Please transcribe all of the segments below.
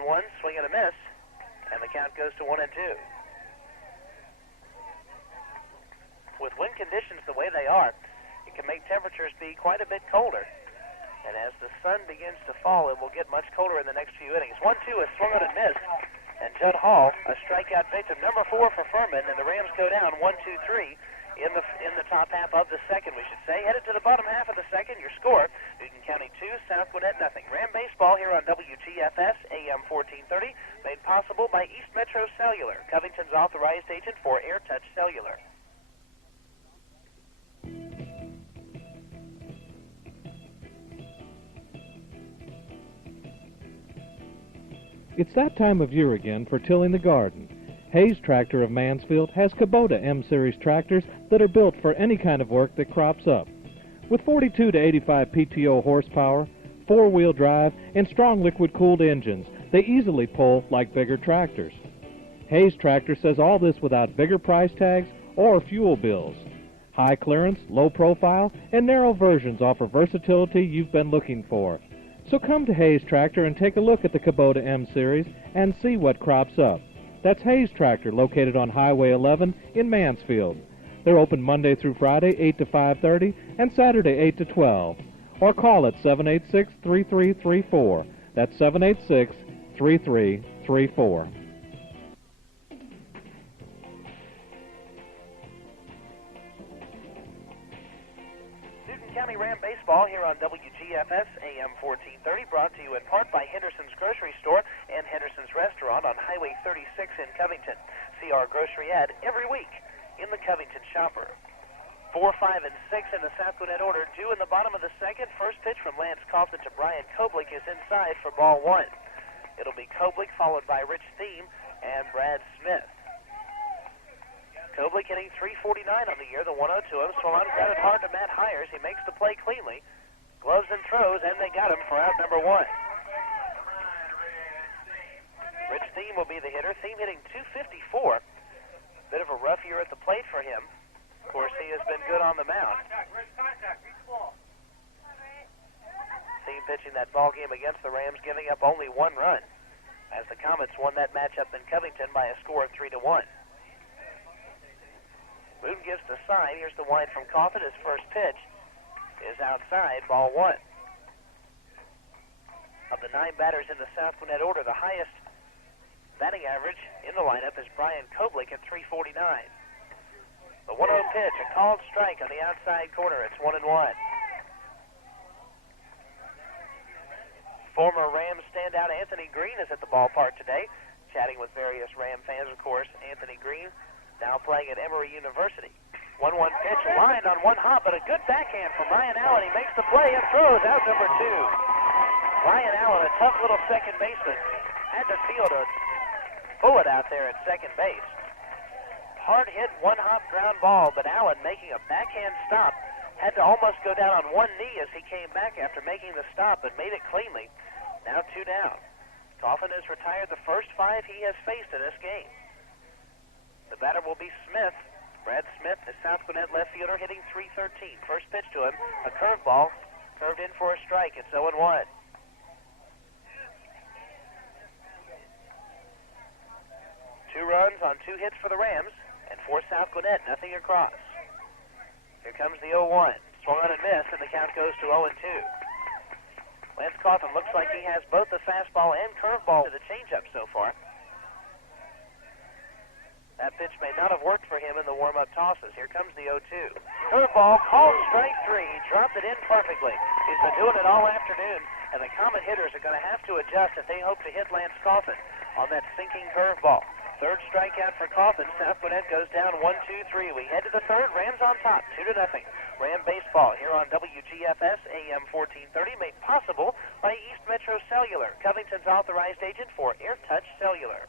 0-1, swing and a miss, and the count goes to 1-2. With wind conditions the way they are, it can make temperatures be quite a bit colder. And as the sun begins to fall, it will get much colder in the next few innings. 1-2 is swung on and missed. And Judd Hall, a strikeout victim, number 4 for Furman, and the Rams go down 1-2-3 in the top half of the second, we should say. Headed to the bottom half of the second, your score, Newton County 2, South Gwinnett nothing. Ram baseball here on WGFS, AM 1430, made possible by East Metro Cellular, Covington's authorized agent for AirTouch Cellular. It's that time of year again for tilling the garden. Hayes Tractor of Mansfield has Kubota M-Series tractors that are built for any kind of work that crops up. With 42 to 85 PTO horsepower, four-wheel drive, and strong liquid-cooled engines, they easily pull like bigger tractors. Hayes Tractor says all this without bigger price tags or fuel bills. High clearance, low profile, and narrow versions offer versatility you've been looking for. So come to Hayes Tractor and take a look at the Kubota M-Series and see what crops up. That's Hayes Tractor, located on Highway 11 in Mansfield. They're open Monday through Friday, 8 to 5:30, and Saturday, 8 to 12. Or call at 786-3334. That's 786-3334. County Ram baseball here on WGFS AM 1430, brought to you in part by Henderson's Grocery Store and Henderson's Restaurant on Highway 36 in Covington. See our grocery ad every week in the Covington Shopper. 4, 5, and 6 in the South Gwinnett order, due in the bottom of the second. First pitch from Lance Kaufman to Brian Koblich is inside for ball 1. It'll be Koblich followed by Rich Thiem and Brad Smith. Koblich hitting .349 on the year, the 1-0 to him. Swung on, grounded hard to Matt Hires. He makes the play cleanly. Gloves and throws, and they got him for out number 1. Rich Thiem will be the hitter. Thiem hitting .254. Bit of a rough year at the plate for him. Of course, he has been good on the mound. Thiem pitching that ball game against the Rams, giving up only 1 run, as the Comets won that matchup in Covington by a score of 3-1. Boone gives the sign. Here's the wind from Coffin. His first pitch is outside, ball 1. Of the 9 batters in the South Gwinnett order, the highest batting average in the lineup is Brian Koblich at .349. The 1-0 pitch, a called strike on the outside corner. It's 1-1. Former Rams standout Anthony Green is at the ballpark today, chatting with various Ram fans. Of course, Anthony Green now playing at Emory University. 1-1 pitch, lined on one hop, but a good backhand from Ryan Allen. He makes the play and throws out number 2. Ryan Allen, a tough little second baseman, had to field a bullet out there at second base. Hard hit, one-hop ground ball, but Allen making a backhand stop. Had to almost go down on one knee as he came back after making the stop, but made it cleanly. Now 2 down. Coffin has retired the first 5 he has faced in this game. The batter will be Smith. Brad Smith, the South Gwinnett left fielder, hitting .313. First pitch to him, a curveball, curved in for a strike. It's 0-1. 2 runs on 2 hits for the Rams, and for South Gwinnett, nothing across. Here comes the 0-1. Swung on and missed, and the count goes to 0-2. Lance Coffin looks like he has both the fastball and curveball to the changeup so far. That pitch may not have worked for him in the warm-up tosses. Here comes the 0-2. Curveball, called strike 3. Dropped it in perfectly. He's been doing it all afternoon, and the Comet hitters are going to have to adjust if they hope to hit Lance Coffin on that sinking curveball. Third strikeout for Coffin. South Gwinnett goes down 1-2-3. We head to the third. Rams on top, 2-0. Ram baseball here on WGFS AM 1430, made possible by East Metro Cellular, Covington's authorized agent for AirTouch Cellular.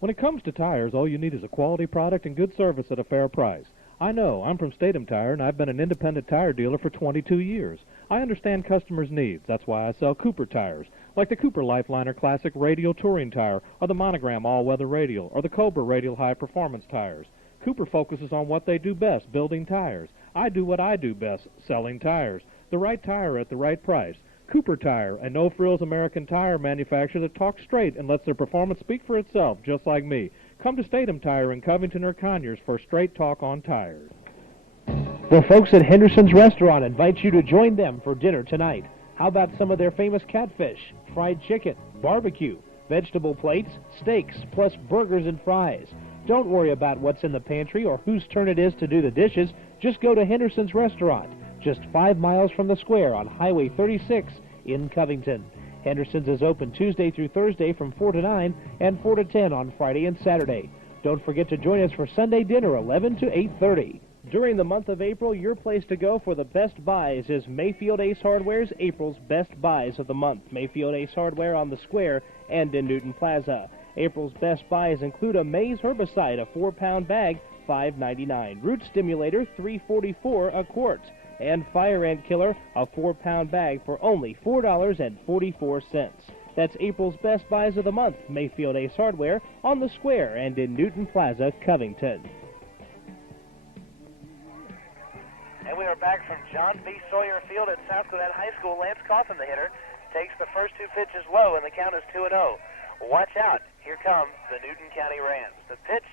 When it comes to tires, all you need is a quality product and good service at a fair price. I know. I'm from Statham Tire, and I've been an independent tire dealer for 22 years. I understand customers' needs. That's why I sell Cooper tires, like the Cooper Lifeliner Classic Radial Touring Tire, or the Monogram All-Weather Radial, or the Cobra Radial High Performance Tires. Cooper focuses on what they do best, building tires. I do what I do best, selling tires. The right tire at the right price. Cooper Tire, a no-frills American tire manufacturer that talks straight and lets their performance speak for itself, just like me. Come to Statham Tire in Covington or Conyers for straight talk on tires. The folks at Henderson's Restaurant invite you to join them for dinner tonight. How about some of their famous catfish, fried chicken, barbecue, vegetable plates, steaks, plus burgers and fries? Don't worry about what's in the pantry or whose turn it is to do the dishes. Just go to Henderson's Restaurant, just 5 miles from the square on Highway 36 in Covington. Henderson's is open Tuesday through Thursday from 4 to 9 and 4 to 10 on Friday and Saturday. Don't forget to join us for Sunday dinner, 11 to 8:30. During the month of April, your place to go for the best buys is Mayfield Ace Hardware's April's Best Buys of the month. Mayfield Ace Hardware on the square and in Newton Plaza. April's best buys include a maize herbicide, a 4-pound bag, $5.99. Root stimulator, $3.44 a quart. And fire ant killer, a 4-pound bag for only $4.44. That's April's best buys of the month. Mayfield Ace Hardware on the square and in Newton Plaza, Covington. And we are back from John B. Sawyer Field at South Gwinnett High School. Lance Coffin, the hitter, takes the first 2 pitches low, and the count is 2-0. Watch out. Here come the Newton County Rams. The pitch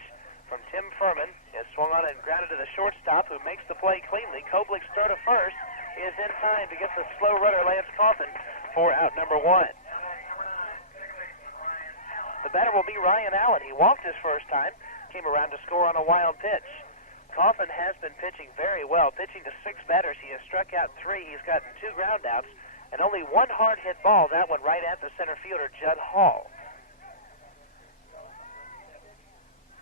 from Tim Furman is swung on and grounded to the shortstop, who makes the play cleanly. Koblick's throw to first is in time to get the slow runner Lance Coffin for out number 1. The batter will be Ryan Allen. He walked his first time, came around to score on a wild pitch. Coffin has been pitching very well, pitching to 6 batters. He has struck out 3. He's gotten 2 ground outs and only 1 hard hit ball, that one right at the center fielder, Judd Hall.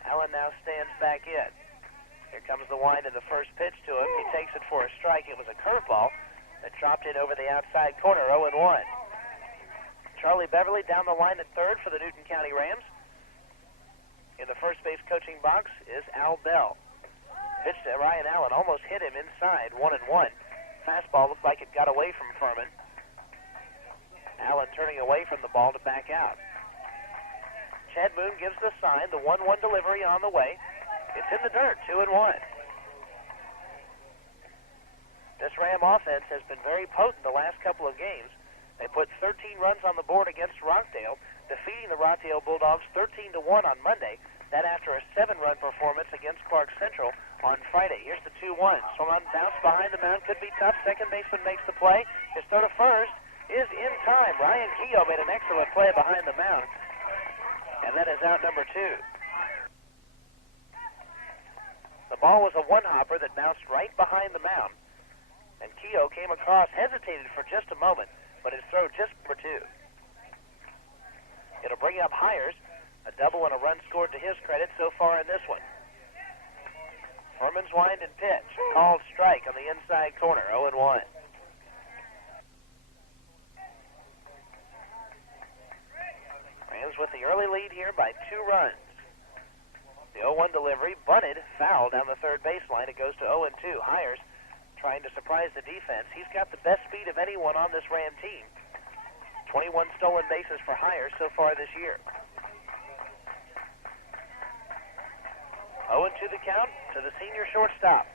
Allen now stands back in. Here comes the wind of the first pitch to him. He takes it for a strike. It was a curveball that dropped in over the outside corner, 0-1. Charlie Beverly down the line at third for the Newton County Rams. In the first base coaching box is Al Bell. Pitch to Ryan Allen, almost hit him inside, 1-1. Fastball looked like it got away from Furman. Allen turning away from the ball to back out. Chad Moon gives the sign, the 1-1 delivery on the way. It's in the dirt, 2-1. This Ram offense has been very potent the last couple of games. They put 13 runs on the board against Rockdale, defeating the Rockdale Bulldogs 13-1 on Monday. That after a 7-run performance against Clark Central on Friday. Here's the 2-1. Swung on, bounce behind the mound, could be tough. Second baseman makes the play. His throw to first is in time. Ryan Keogh made an excellent play behind the mound. And that is out number 2. The ball was a one-hopper that bounced right behind the mound. And Keogh came across, hesitated for just a moment, but his throw just for 2. It'll bring up Hires. A double and a run scored to his credit so far in this one. Furman's wind and pitch. Called strike on the inside corner, 0-1. Rams with the early lead here by 2 runs. The 0-1 delivery, bunted, foul down the third baseline. It goes to 0-2. Hires trying to surprise the defense. He's got the best speed of anyone on this Ram team. 21 stolen bases for Hires so far this year. 0-2 the count to the senior shortstop.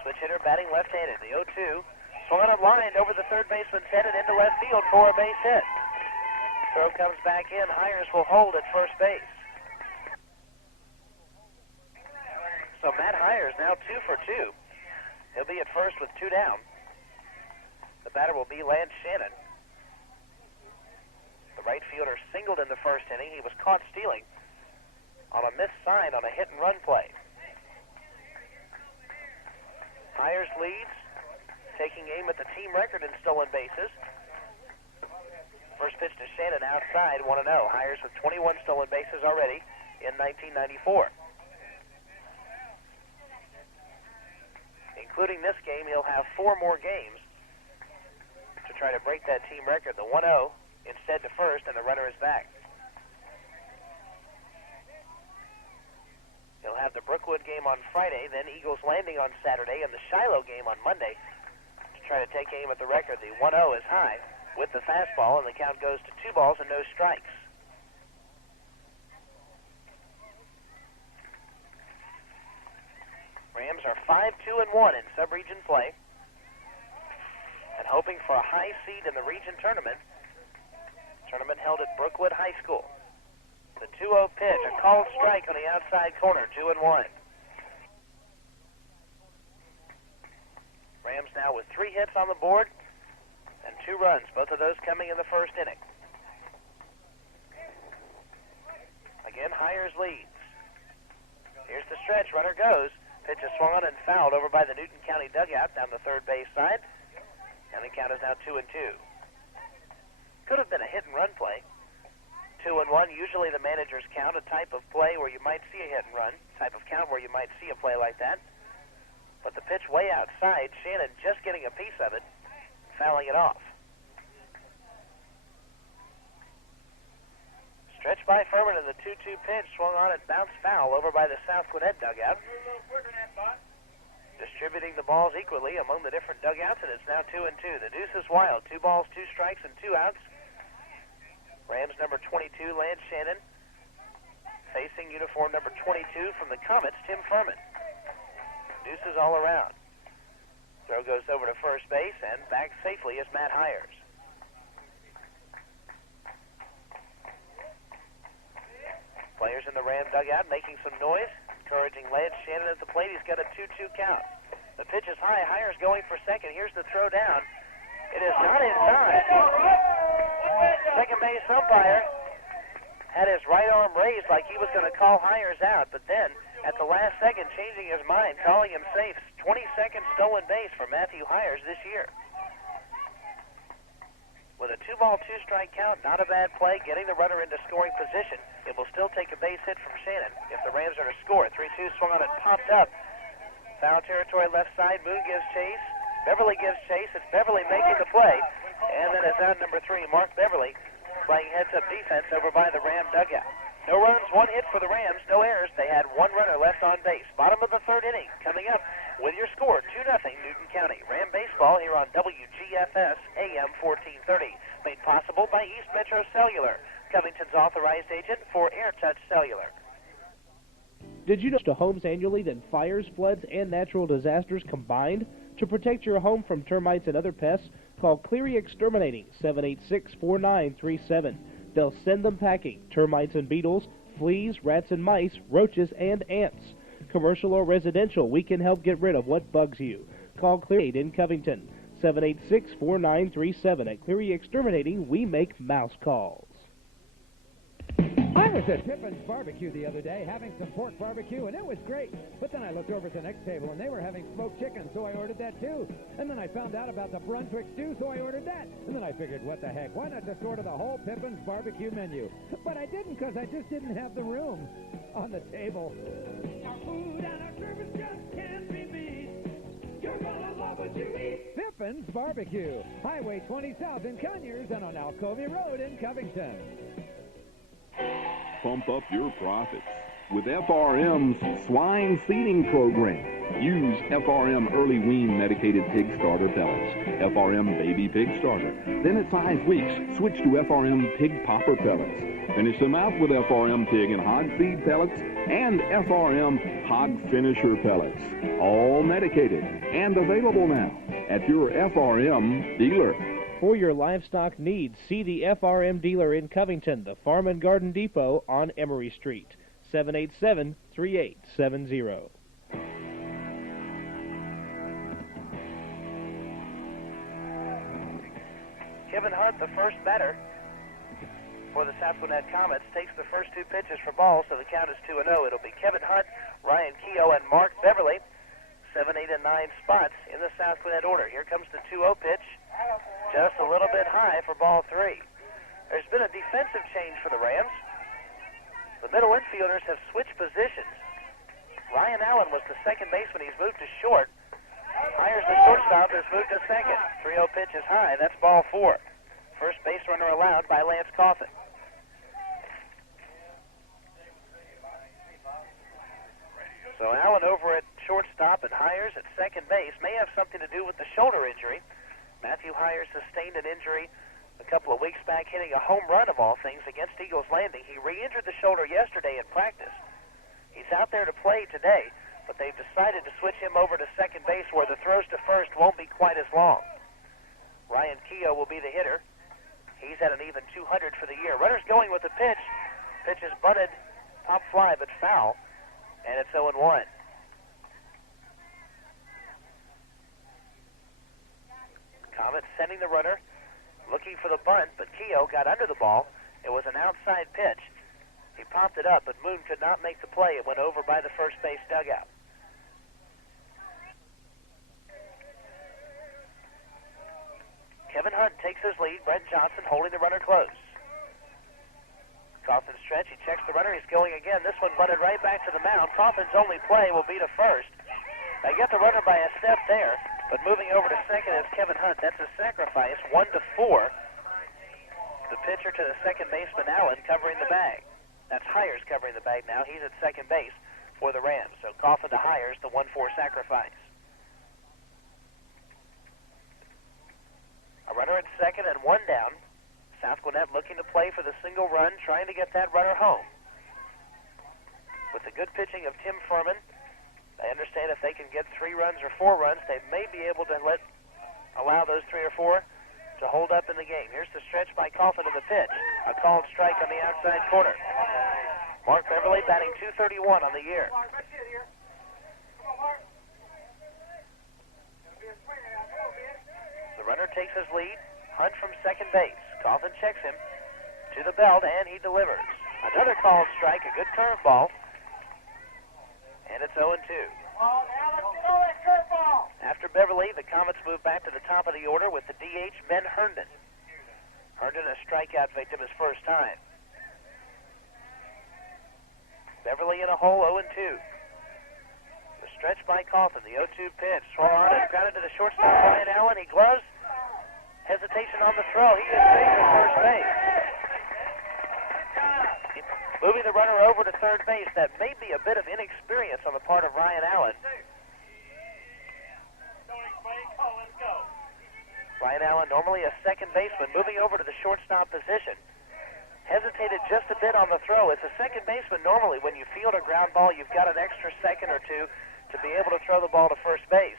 Switch hitter batting left-handed. The 0-2 swung on a line over the third baseman's head and into left field for a base hit. Throw comes back in. Hires will hold at first base. So Matt Hires now 2 for 2. He'll be at first with 2 down. The batter will be Lance Shannon. The right fielder singled in the first inning. He was caught stealing on a missed sign on a hit-and-run play. Hires leads, taking aim at the team record in stolen bases. First pitch to Shannon outside, 1-0. Hires with 21 stolen bases already in 1994. Including this game, he'll have 4 more games to try to break that team record. The 1-0 instead to first, and the runner is back. He'll have the Brookwood game on Friday, then Eagles Landing on Saturday, and the Shiloh game on Monday to try to take aim at the record. The 1-0 is high with the fastball, and the count goes to 2 balls and no strikes. Rams are 5-2-1 in sub-region play. And and hoping for a high seed in the region tournament. Tournament held at Brookwood High School. The 2-0 pitch, a called strike on the outside corner, 2-1. Rams now with 3 hits on the board and 2 runs, both of those coming in the first inning. Again, Hires leads. Here's the stretch, runner goes. Pitch is swung on and fouled over by the Newton County dugout down the third base side. And the count is now 2-2. Could have been a hit-and-run play. 2-1, usually the managers count a type of play where you might see a hit-and-run, type of count where you might see a play like that. But the pitch way outside, Shannon just getting a piece of it, fouling it off. Stretch by Furman in the 2-2 pitch, swung on and bounced foul over by the South Gwinnett dugout. Distributing the balls equally among the different dugouts, and it's now 2-2. The deuce is wild. 2 balls, 2 strikes, and 2 outs. Rams number 22, Lance Shannon, facing uniform number 22 from the Comets, Tim Furman. Deuces all around. Throw goes over to first base, and back safely is Matt Hires. Players in the Ram dugout making some noise, encouraging Lance Shannon at the plate. He's got a 2-2 count. The pitch is high. Hires going for second. Here's the throw down. It is not in time. Second base umpire had his right arm raised like he was going to call Hires out, but then at the last second changing his mind, calling him safe. 22nd stolen base for Matthew Hires this year. With a 2-ball, 2-strike count, not a bad play, getting the runner into scoring position. It will still take a base hit from Shannon if the Rams are to score. 3-2 swung on it, popped up. Foul territory left side, Moon gives chase. Beverly gives chase. It's Beverly making the play. And then it's out number 3, Mark Beverly, playing heads-up defense over by the Ram dugout. No runs, 1 hit for the Rams, no errors. They had 1 runner left on base. Bottom of the 3rd inning. Coming up with your score, 2-0 Newton County. Ram baseball here on WGFS AM 1430. Made possible by East Metro Cellular, Covington's authorized agent for AirTouch Cellular. Did you know to homes annually than fires, floods, and natural disasters combined? To protect your home from termites and other pests, call Cleary Exterminating, 786-4937. They'll send them packing, termites and beetles, fleas, rats and mice, roaches, and ants. Commercial or residential, we can help get rid of what bugs you. Call Cleary in Covington, 786-4937. At Cleary Exterminating, we make mouse calls. I was at Pippin's Barbecue the other day having some pork barbecue, and it was great. But then I looked over at the next table, and they were having smoked chicken, so I ordered that too. And then I found out about the Brunswick stew, so I ordered that. And then I figured, what the heck, why not just order the whole Pippin's Barbecue menu? But I didn't, because I just didn't have the room on the table. Our food and our service just can't be beat. You're gonna love what you eat. Pippin's Barbecue, Highway 20 South in Conyers and on Alcovey Road in Covington. Pump up your profits with FRM's swine seeding program. Use FRM Early Wean Medicated Pig Starter Pellets, FRM Baby Pig Starter. Then at 5 weeks, switch to FRM Pig Popper Pellets. Finish them out with FRM Pig and Hog Feed Pellets and FRM Hog Finisher Pellets. All medicated and available now at your FRM dealer. For your livestock needs, see the FRM dealer in Covington, the Farm and Garden Depot on Emory Street, 787-3870. Kevin Hunt, the first batter for the South Gwinnett Comets, takes the first 2 pitches for balls, so the count is 2-0. It'll be Kevin Hunt, Ryan Keogh, and Mark Beverly. 7, 8, and 9 spots in the South Gwinnett order. Here comes the 2-0 pitch. Just a little bit high for ball 3. There's been a defensive change for the Rams. The middle infielders have switched positions. Ryan Allen was the second baseman. He's moved to short. Hires the shortstop, has moved to second. 3-0 pitch is high. That's ball 4. First base runner allowed by Lance Coffin. So Allen over at shortstop and Hires at second base may have something to do with the shoulder injury. Matthew Hires sustained an injury a couple of weeks back, hitting a home run of all things against Eagles Landing. He re-injured the shoulder yesterday in practice. He's out there to play today, but they've decided to switch him over to second base where the throws to first won't be quite as long. Ryan Keogh will be the hitter. He's at an even 200 for the year. Runners going with the pitch. Pitch is bunted, top fly, but foul, and it's 0-1. Comet sending the runner, looking for the bunt, but Keogh got under the ball. It was an outside pitch. He popped it up, but Moon could not make the play. It went over by the first base dugout. Kevin Hunt takes his lead. Brent Johnson holding the runner close. Coffin stretch. He checks the runner. He's going again. This one bunted right back to the mound. Coffin's only play will be to first. They get the runner by a step there, but moving over to second is Kevin Hunt. That's a sacrifice, 1-4. The pitcher to the second baseman, Allen, covering the bag. That's Hires covering the bag now. He's at second base for the Rams. So Coffin to Hires, the 1-4 sacrifice. A runner at second and one down. South Gwinnett looking to play for the single run, trying to get that runner home. With the good pitching of Tim Furman, they understand if they can get 3 runs or 4 runs, they may be able to allow those 3 or 4 to hold up in the game. Here's the stretch by Coffin to the pitch. A called strike on the outside corner. Mark Beverly batting .231 on the year. The runner takes his lead. Hunt from second base. Coffin checks him to the belt, and he delivers. Another called strike, a good curveball. And it's 0-2. After Beverly, the Comets move back to the top of the order with the DH, Ben Herndon. Herndon, a strikeout victim, his first time. Beverly in a hole, 0-2. The stretch by Coffin, the 0-2 pitch. Swung on and grounded to the shortstop, Ryan Allen. He gloves. Hesitation on the throw. He is safe at first base. Moving the runner over to third base. That may be a bit of inexperience on the part of Ryan Allen. Ryan Allen, normally a second baseman, moving over to the shortstop position. Hesitated just a bit on the throw. It's a second baseman. Normally, when you field a ground ball, you've got an extra second or two to be able to throw the ball to first base.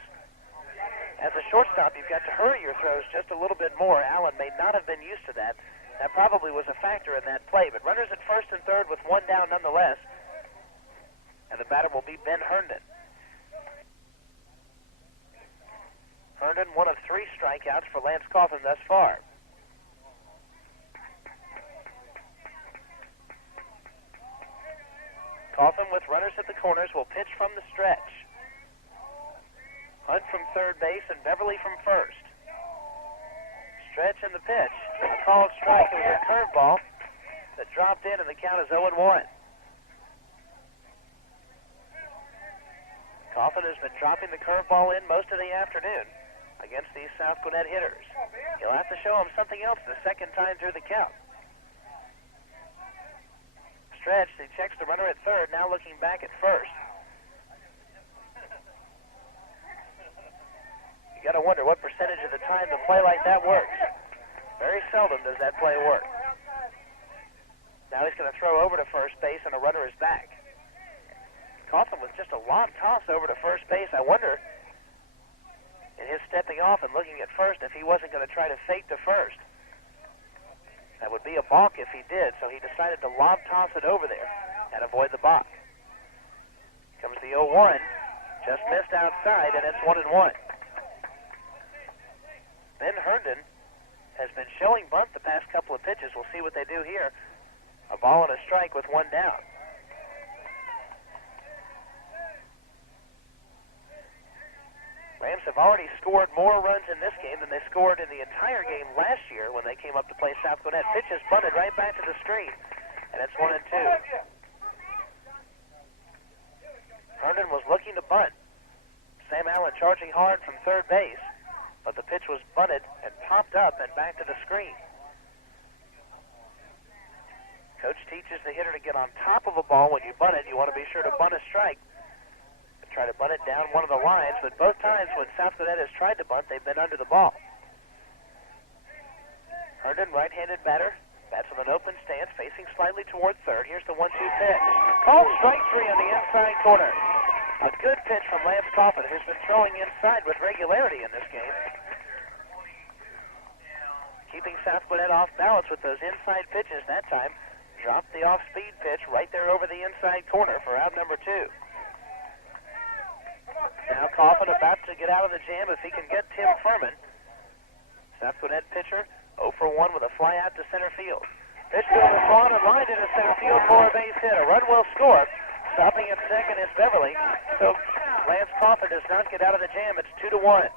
As a shortstop, you've got to hurry your throws just a little bit more. Allen may not have been used to that. That probably was a factor in that play. But runners at first and third with one down nonetheless. And the batter will be Ben Herndon. Herndon, one of 3 strikeouts for Lance Coffin thus far. Coffin with runners at the corners will pitch from the stretch. Hunt from third base and Beverly from first. Stretch and the pitch. A called strike. It was a curveball that dropped in, and the count is 0-1. Coffin has been dropping the curveball in most of the afternoon against these South Gwinnett hitters. He'll have to show him something else the second time through the count. Stretch. He checks the runner at third, now looking back at first. You got to wonder what percentage of the time the play like that works. Very seldom does that play work. Now he's going to throw over to first base, and a runner is back. Coffin with just a lob toss over to first base. I wonder, in his stepping off and looking at first, if he wasn't going to try to fake to first. That would be a balk if he did, so he decided to lob toss it over there and avoid the balk. Comes the 0-1. Just missed outside, and it's 1-1. Ben Herndon has been showing bunt the past couple of pitches. We'll see what they do here. A ball and a strike with one down. Rams have already scored more runs in this game than they scored in the entire game last year when they came up to play South Gwinnett. Pitch is bunted right back to the screen, and it's 1-2. Herndon was looking to bunt. Sam Allen charging hard from third base, but the pitch was bunted and popped up and back to the screen. Coach teaches the hitter to get on top of a ball when you bunt it. You want to be sure to bunt a strike. Try to bunt it down one of the lines, but both times when South Gwinnett has tried to bunt, they've been under the ball. Herndon, right-handed batter, bats with an open stance, facing slightly toward third. Here's the 1-2 pitch. Called strike 3 on the inside corner. A good pitch from Lance Coffin, who's been throwing inside with regularity in this game. keeping South Gwinnett off balance with those inside pitches that time. Dropped the off-speed pitch right there over the inside corner for out number 2. Now Coffin about to get out of the jam if he can get Tim Furman. South Gwinnett pitcher 0 for 1 with a fly out to center field. Pitch fielder gone and lined into center field for a base hit. A run will score. Stopping at second is Beverly. So Lance Coffin does not get out of the jam. It's 2-1.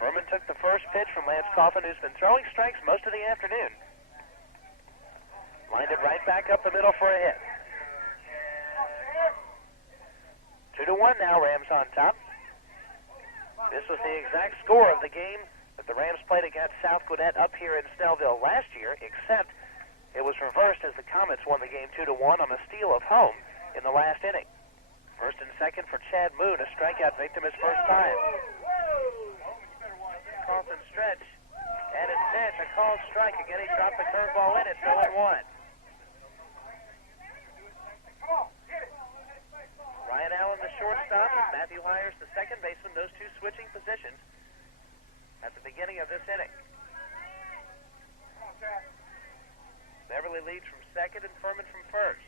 Furman took the first pitch from Lance Coffin, who's been throwing strikes most of the afternoon. Lined it right back up the middle for a hit. 2-1 now, Rams on top. This was the exact score of the game that the Rams played against South Gwinnett up here in Snellville last year, except it was reversed as the Comets won the game 2-1 on a steal of home in the last inning. First and second for Chad Moon, a strikeout victim his first time. Carlton stretch, and it's pitch, a called strike. Again, he dropped the curveball in. It's 0-1. Ryan Allen, the shortstop, Matthew Hires, the second baseman. Those two switching positions at the beginning of this inning. Beverly leads from second and Furman from first.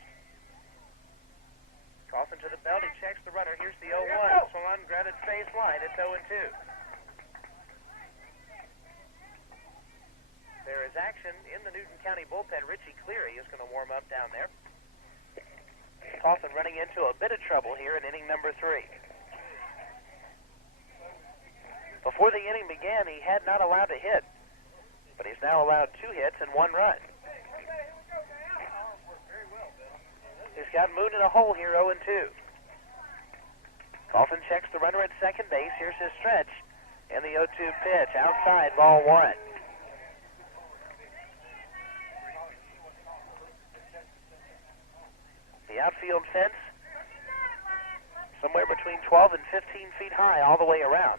Coffin to the belt. He checks the runner. Here's the 0-1. Swung on, grounded face line. It's 0-2. There is action in the Newton County bullpen. Richie Cleary is going to warm up down there. Coffin running into a bit of trouble here in inning number 3. Before the inning began, he had not allowed a hit, but he's now allowed 2 hits and 1 run. He's got Moon in a hole here, 0-2. Coffin checks the runner at second base. Here's his stretch, and the 0-2 pitch outside, ball 1. The outfield fence, somewhere between 12 and 15 feet high all the way around.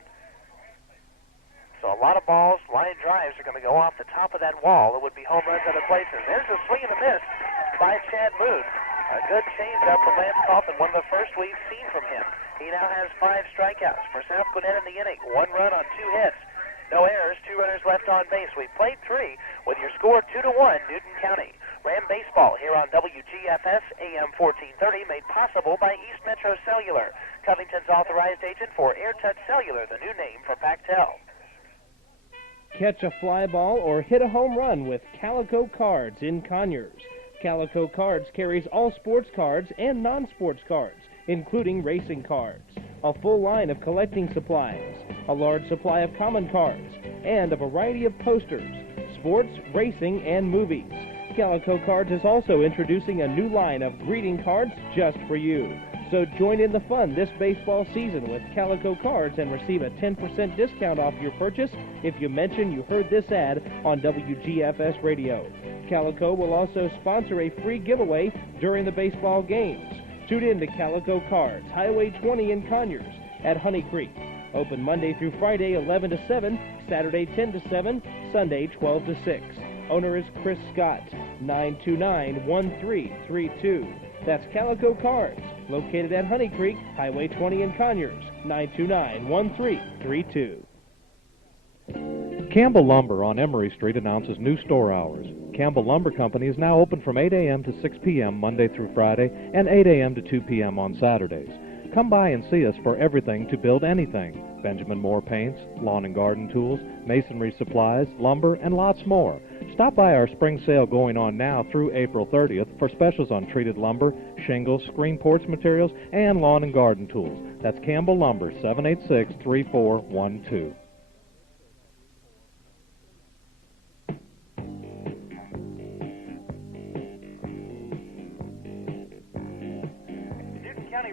So a lot of balls, line drives are going to go off the top of that wall. It would be home runs other places. There's a swing and a miss by Chad Moon. A good changeup from Lance Coffin, one of the first we've seen from him. He now has 5 strikeouts for South Gwinnett in the inning. 1 run on 2 hits. No errors, 2 runners left on base. We played 3 with your score 2-1, Newton County. Ram Baseball here on WGFS AM 1430, made possible by East Metro Cellular, Covington's authorized agent for AirTouch Cellular, the new name for Pactel. Catch a fly ball or hit a home run with Calico Cards in Conyers. Calico Cards carries all sports cards and non-sports cards, including racing cards, a full line of collecting supplies, a large supply of common cards, and a variety of posters, sports, racing, and movies. Calico Cards is also introducing a new line of greeting cards just for you. So join in the fun this baseball season with Calico Cards and receive a 10% discount off your purchase if you mention you heard this ad on WGFS Radio. Calico will also sponsor a free giveaway during the baseball games. Tune in to Calico Cards, Highway 20 in Conyers at Honey Creek. Open Monday through Friday 11 to 7, Saturday 10 to 7, Sunday 12 to 6. Owner is Chris Scott, 929-1332. That's Calico Cards, located at Honey Creek, Highway 20 in Conyers, 929-1332. Campbell Lumber on Emory Street announces new store hours. Campbell Lumber Company is now open from 8 a.m. to 6 p.m. Monday through Friday and 8 a.m. to 2 p.m. on Saturdays. Come by and see us for everything to build anything. Benjamin Moore paints, lawn and garden tools, masonry supplies, lumber, and lots more. Stop by our spring sale going on now through April 30th for specials on treated lumber, shingles, screen porch materials, and lawn and garden tools. That's Campbell Lumber, 786-3412.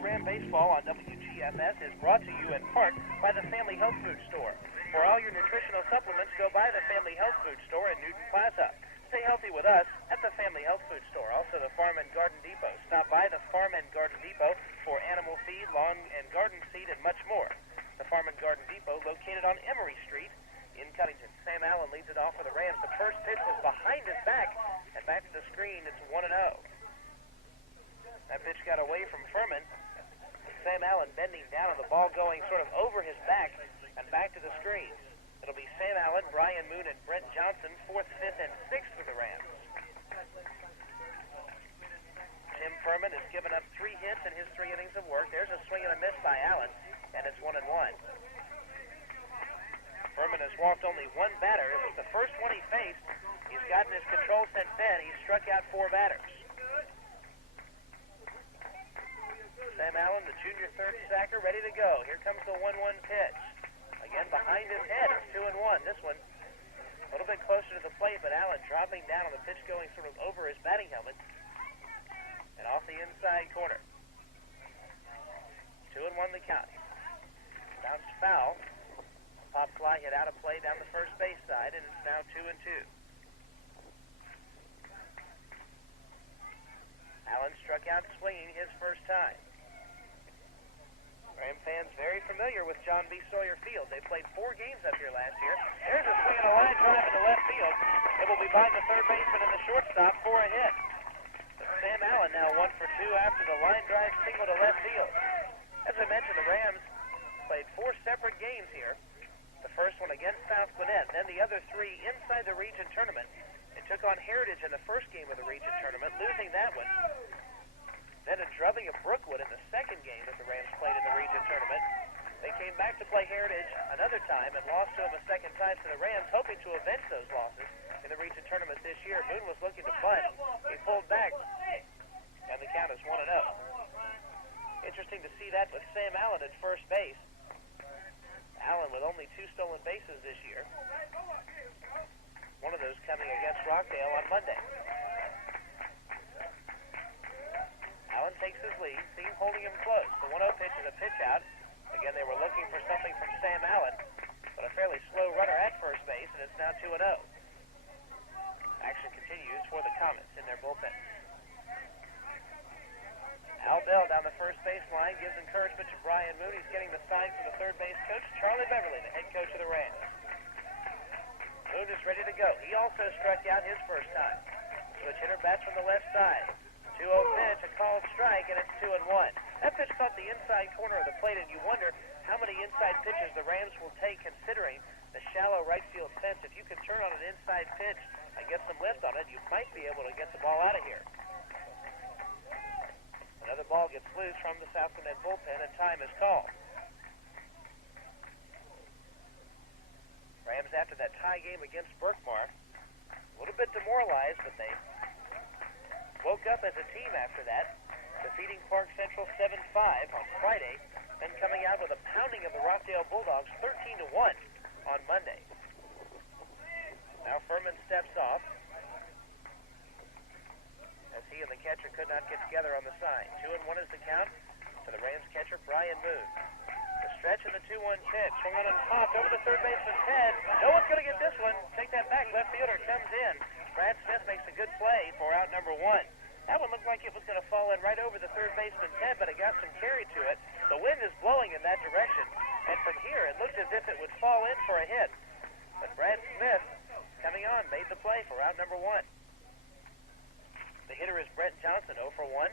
Ram Baseball on WGFS is brought to you in part by the Family Health Food Store. For all your nutritional supplements, go by the Family Health Food Store in Newton Plaza. Stay healthy with us at the Family Health Food Store. Also the Farm and Garden Depot. Stop by the Farm and Garden Depot for animal feed, lawn and garden seed, and much more. The Farm and Garden Depot located on Emory Street in Covington. Sam Allen leads it off for the Rams. The first pitch was behind his back, and back to the screen. It's 1-0. That pitch got away from Furman. Sam Allen bending down on the ball going sort of over his back and back to the screen. It'll be Sam Allen, Brian Moon, and Brent Johnson, 4th, 5th, and 6th for the Rams. Tim Furman has given up 3 hits in his 3 innings of work. There's a swing and a miss by Allen, and it's 1-1. Furman has walked only 1 batter. This is the first one he faced. He's gotten his control set bent. He's struck out 4 batters. Sam Allen, the junior third stacker, ready to go. Here comes the 1-1 pitch. Again, behind his head, it's 2-1. This one a little bit closer to the plate, but Allen dropping down on the pitch going sort of over his batting helmet and off the inside corner. 2-1 the count. Bounced foul. Pop fly hit out of play down the first base side, and it's now 2-2. Allen struck out swinging his first time. Ram fans very familiar with John B. Sawyer Field. They played 4 games up here last year. There's a swing and a line drive in the left field. It will be by the third baseman and the shortstop for a hit. But Sam Allen now 1 for 2 after the line drive single to left field. As I mentioned, the Rams played 4 separate games here. The first one against South Gwinnett, then the other 3 inside the region tournament. They took on Heritage in the first game of the region tournament, losing that one. Then a drubbing of Brookwood in the second game that the Rams played in the region tournament. They came back to play Heritage another time and lost to them a second time to the Rams, hoping to avenge those losses in the region tournament this year. Moon was looking to bunt. He pulled back, and the count is 1-0. Interesting to see that with Sam Allen at first base. Allen with only 2 stolen bases this year. One of those coming against Rockdale on Monday. Allen takes his lead, seems holding him close. The 1-0 pitch is a pitch out. Again, they were looking for something from Sam Allen, but a fairly slow runner at first base, and it's now 2-0. Action continues for the Comets in their bullpen. Al Bell down the first base line gives encouragement to Brian Moon. He's getting the sign from the third base coach, Charlie Beverly, the head coach of the Rams. Moon is ready to go. He also struck out his first time. Switch hitter bats from the left side. 2-0 pitch, a called strike, and it's 2-1. That pitch caught the inside corner of the plate, and you wonder how many inside pitches the Rams will take considering the shallow right field fence. If you can turn on an inside pitch and get some lift on it, you might be able to get the ball out of here. Another ball gets loose from the South Gwinnett bullpen, and time is called. Rams, after that tie game against Berkmar, a little bit demoralized, but they woke up as a team after that, defeating Park Central 7-5 on Friday, then coming out with a pounding of the Rockdale Bulldogs 13-1 on Monday. Now Furman steps off, as he and the catcher could not get together on the sign. 2-1 is the count to the Rams catcher, Brian Moon. The stretch and the 2-1 pitch. Swung on and popped over the third baseman's head. No one's going to get this one. Take that back. Left fielder comes in. Brad Smith makes a good play for out number 1. That one looked like it was going to fall in right over the third baseman's head, but it got some carry to it. The wind is blowing in that direction, and from here it looked as if it would fall in for a hit. But Brad Smith, coming on, made the play for out number 1. The hitter is Brent Johnson, 0 for 1,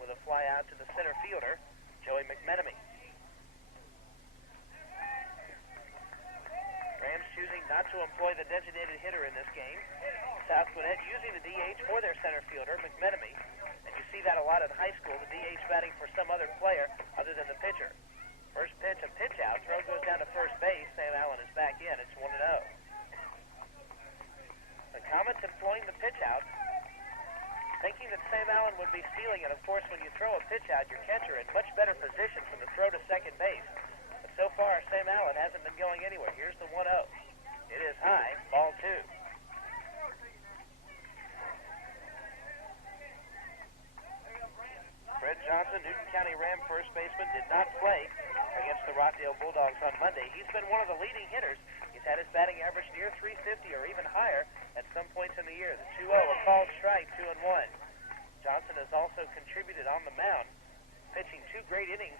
with a fly out to the center fielder, Joey McMenemy. Rams choosing not to employ the designated hitter in this game. South Gwinnett using the DH for their center fielder, McMenemy. And you see that a lot in high school, the DH batting for some other player other than the pitcher. First pitch, a pitch out. Throw goes down to first base. Sam Allen is back in. It's 1-0. The Comets employing the pitch out, thinking that Sam Allen would be stealing it. Of course, when you throw a pitch out, your catcher in much better position for the throw to second base. But so far, Sam Allen hasn't been going anywhere. Here's the 1-0. It is high, ball 2. Fred Johnson, Newton County Ram first baseman, did not play against the Rockdale Bulldogs on Monday. He's been one of the leading hitters. He's had his batting average near 350 or even higher at some points in the year. The 2-0, a called strike, 2-1. Johnson has also contributed on the mound, pitching 2 great innings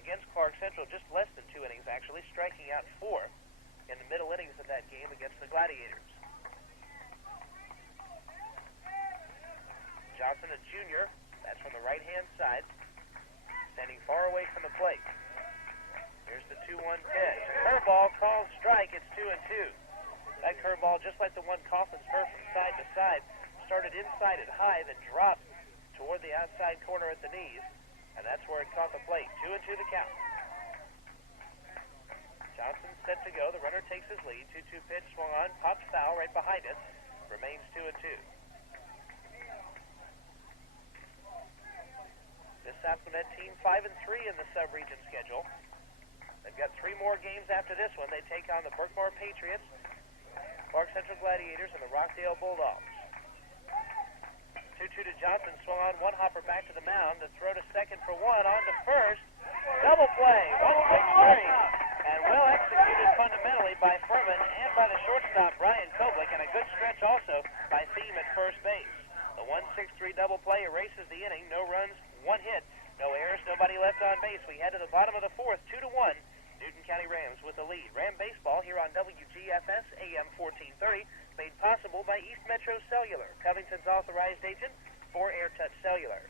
against Clark Central, just less than 2 innings actually, striking out 4 in the middle innings of that game against the Gladiators. Johnson, a junior, that's from the right-hand side, standing far away from the plate. Here's the 2-1 pitch. Curveball, called strike, it's 2-2. That curveball, just like the one Coughlin spurred from side to side, started inside at high, then dropped toward the outside corner at the knees, and that's where it caught the plate. 2-2 the count. Johnson set to go. The runner takes his lead. 2-2 pitch swung on, pops foul right behind it. Remains 2-2. This South Gwinnett team 5-3 in the sub-region schedule. They've got 3 more games after this one. They take on the Berkmar Patriots, Clark Central Gladiators, and the Rockdale Bulldogs. 2-2 to Johnson, swung on, one hopper back to the mound. The throw to second for one, on to first. Double play, one quick swing, and well executed fundamentally by Furman and by the shortstop, Brian Koblick, and a good stretch also by Thiem at first base. The 1-6-3 double play erases the inning. No runs, 1 hit, no errors, nobody left on base. We head to the bottom of the 4th, 2-1. Newton County Rams with the lead. Ram baseball here on WGFS AM 1430, made possible by East Metro Cellular, Covington's authorized agent for AirTouch Cellular.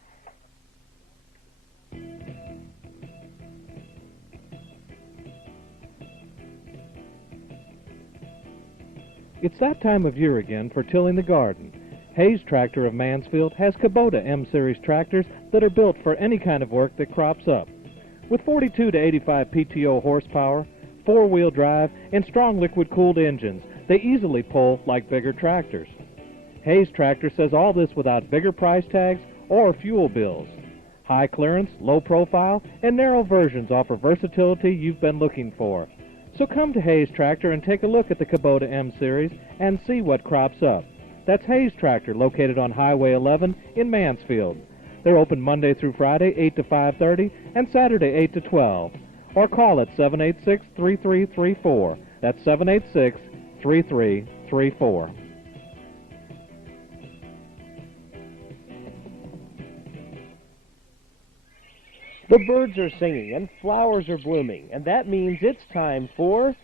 It's that time of year again for tilling the garden. Hayes Tractor of Mansfield has Kubota M-Series tractors that are built for any kind of work that crops up. With 42 to 85 PTO horsepower, 4-wheel drive, and strong liquid-cooled engines, they easily pull like bigger tractors. Hayes Tractor says all this without bigger price tags or fuel bills. High clearance, low profile, and narrow versions offer versatility you've been looking for. So come to Hayes Tractor and take a look at the Kubota M-Series and see what crops up. That's Hayes Tractor, located on Highway 11 in Mansfield. They're open Monday through Friday, 8 to 5:30, and Saturday, 8 to 12. Or call at 786-3334. That's 786-3334. The birds are singing and flowers are blooming, and that means it's time for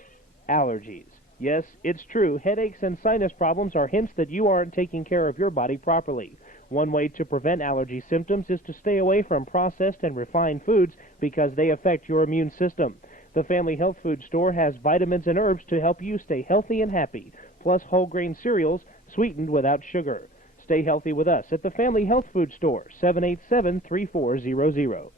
allergies. Yes, it's true. Headaches and sinus problems are hints that you aren't taking care of your body properly. One way to prevent allergy symptoms is to stay away from processed and refined foods because they affect your immune system. The Family Health Food Store has vitamins and herbs to help you stay healthy and happy, plus whole grain cereals sweetened without sugar. Stay healthy with us at the Family Health Food Store, 787-3400.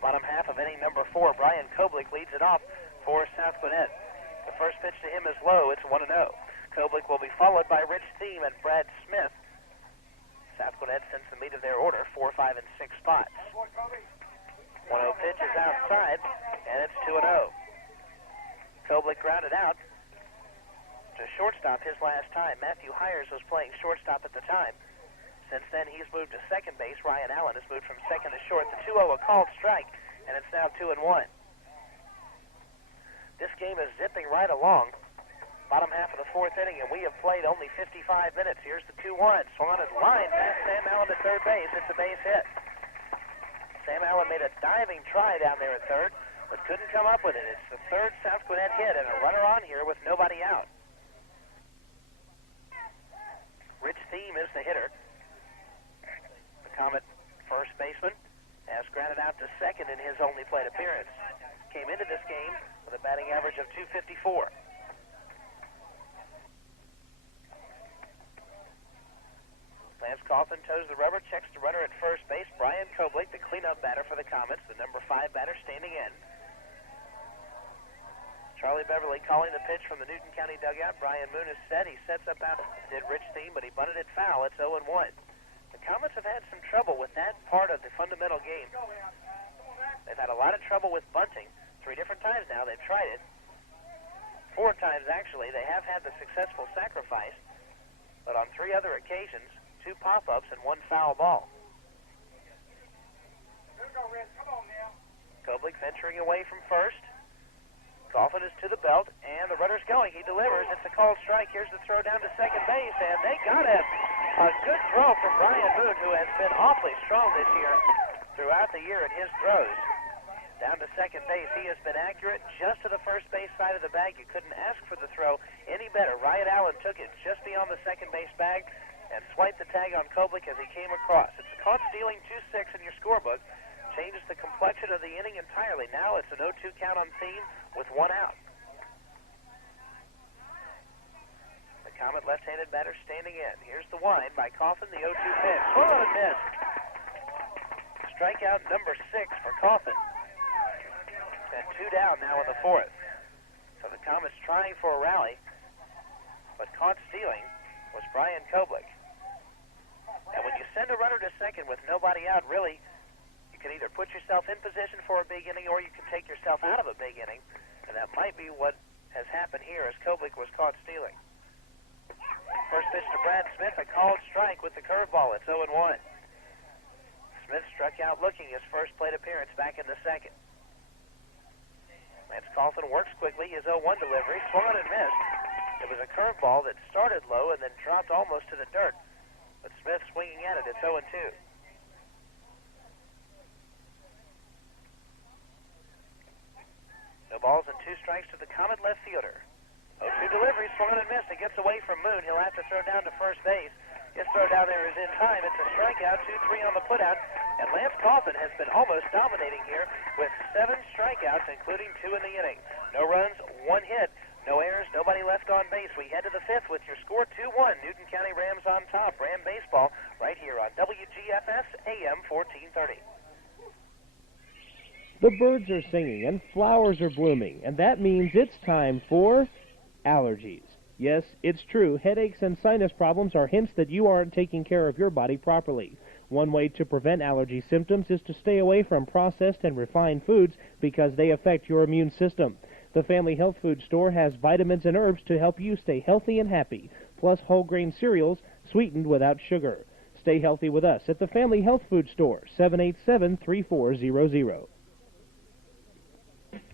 Bottom half of inning number 4, Brian Koblick leads it off for South Gwinnett. The first pitch to him is low. It's 1-0. Koblick will be followed by Rich Thiem and Brad Smith. South Gwinnett sends the meat of their order, 4, 5, and 6 spots. 1-0 pitch is outside, and it's 2-0. Koblick grounded out to shortstop his last time. Matthew Hires was playing shortstop at the time. Since then, he's moved to second base. Ryan Allen has moved from second to short. The 2-0 a called strike, and it's now 2-1. This game is zipping right along. Bottom half of the 4th inning, and we have played only 55 minutes. Here's the 2-1. Swung on his line past Sam Allen at third base. It's a base hit. Sam Allen made a diving try down there at third, but couldn't come up with it. It's the 3rd South Gwinnett hit, and a runner on here with nobody out. Rich Thiem is the hitter. Comet first baseman has grounded out to second in his only plate appearance. Came into this game with a batting average of .254. Lance Coughlin toes the rubber, checks the runner at first base. Brian Koblick, the cleanup batter for the Comets, the number 5 batter standing in. Charlie Beverly calling the pitch from the Newton County dugout. Brian Moon is set. He sets up out. Did Rich Thiem, but he bunted it foul. It's 0-1. The Comets have had some trouble with that part of the fundamental game. They've had a lot of trouble with bunting. 3 different times now they've tried it. 4 times, actually. They have had the successful sacrifice, but on 3 other occasions, 2 pop-ups and 1 foul ball. Koblick venturing away from first. Coughlin is to the belt, and the runner's going. He delivers. It's a called strike. Here's the throw down to second base, and they got him. A good throw from Brian Moon, who has been awfully strong this year throughout the year in his throws. Down to second base. He has been accurate just to the first base side of the bag. You couldn't ask for the throw any better. Ryan Allen took it just beyond the second base bag, and swiped the tag on Koblich as he came across. It's caught stealing 2-6 in your scorebook. Changes the complexion of the inning entirely. Now it's an 0-2 count on Thiem with one out. The Comet left-handed batter standing in. Here's the wind by Coffin, the 0-2 pitch. Swung on and missed. Strikeout number 6 for Coffin. And 2 down now in the fourth. So the Comets trying for a rally, but caught stealing was Brian Koblich. And when you send a runner to second with nobody out, really, you can either put yourself in position for a big inning or you can take yourself out of a big inning. And that might be what has happened here as Koblich was caught stealing. First pitch to Brad Smith, a called strike with the curveball. It's 0-1. Smith struck out looking his first plate appearance back in the second. Lance Coffin works quickly, his 0-1 delivery, swung on and missed. It was a curveball that started low and then dropped almost to the dirt. But Smith swinging at it, it's 0-2. No balls and 2 strikes to the Comet left fielder. 0-2 delivery, swung on and missed. It gets away from Moon. He'll have to throw down to first base. His throw down there is in time. It's a strikeout, 2-3 on the putout. And Lance Coffin has been almost dominating here with 7 strikeouts, including 2 in the inning. No runs, 1 hit, no errors, nobody left on base. We head to the 5th with your score 2-1. Newton County Rams on top. Ram baseball right here on WGFS AM 1430. The birds are singing and flowers are blooming, and that means it's time for allergies. Yes, it's true. Headaches and sinus problems are hints that you aren't taking care of your body properly. One way to prevent allergy symptoms is to stay away from processed and refined foods because they affect your immune system. The Family Health Food Store has vitamins and herbs to help you stay healthy and happy, plus whole grain cereals sweetened without sugar. Stay healthy with us at the Family Health Food Store, 787-3400.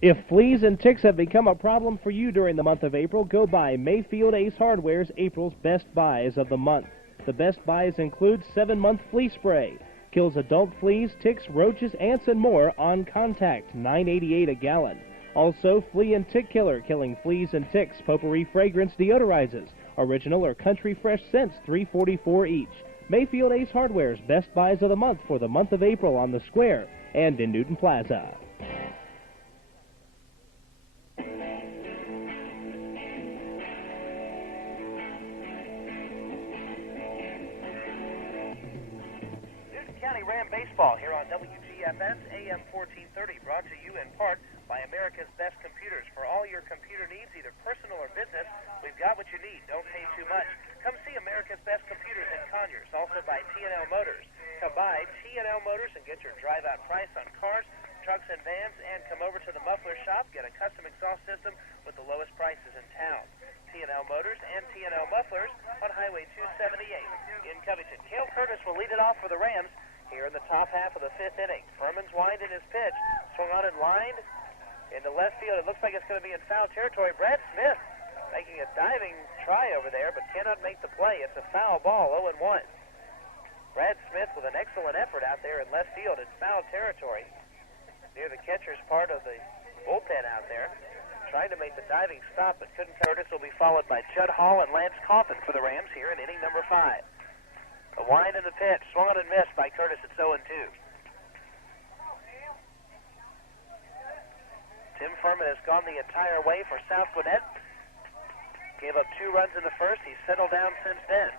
If fleas and ticks have become a problem for you during the month of April, go by Mayfield Ace Hardware's April's Best Buys of the month. The Best Buys include 7-month flea spray. Kills adult fleas, ticks, roaches, ants, and more on contact, $9.88 a gallon. Also, Flea and Tick Killer, killing fleas and ticks. Potpourri Fragrance deodorizes. Original or Country Fresh scents, $3.44 each. Mayfield Ace Hardware's Best Buys of the month for the month of April on the Square and in Newton Plaza. Ram baseball here on WGFS AM 1430, brought to you in part by America's Best Computers. For all your computer needs, either personal or business, we've got what you need. Don't pay too much. Come see America's Best Computers in Conyers. Also by T&L Motors. Come by T&L Motors and get your drive-out price on cars, trucks, and vans, and come over to the muffler shop. Get a custom exhaust system with the lowest prices in town. T&L Motors and T&L Mufflers on Highway 278 in Covington. Cale Curtis will lead it off for the Rams here in the top half of the 5th inning. Furman's wind in his pitch. Swung on and lined into left field. It looks like it's going to be in foul territory. Brad Smith making a diving try over there, but cannot make the play. It's a foul ball, 0-1. Brad Smith with an excellent effort out there in left field in foul territory. Near the catcher's part of the bullpen out there. Trying to make the diving stop, but couldn't. Curtis will be followed by Judd Hall and Lance Coffin for the Rams here in inning number 5. A wind in the pitch, swung on and missed by Curtis. It's 0-2. Tim Furman has gone the entire way for South Gwinnett. Gave up 2 runs in the first. He's settled down since then.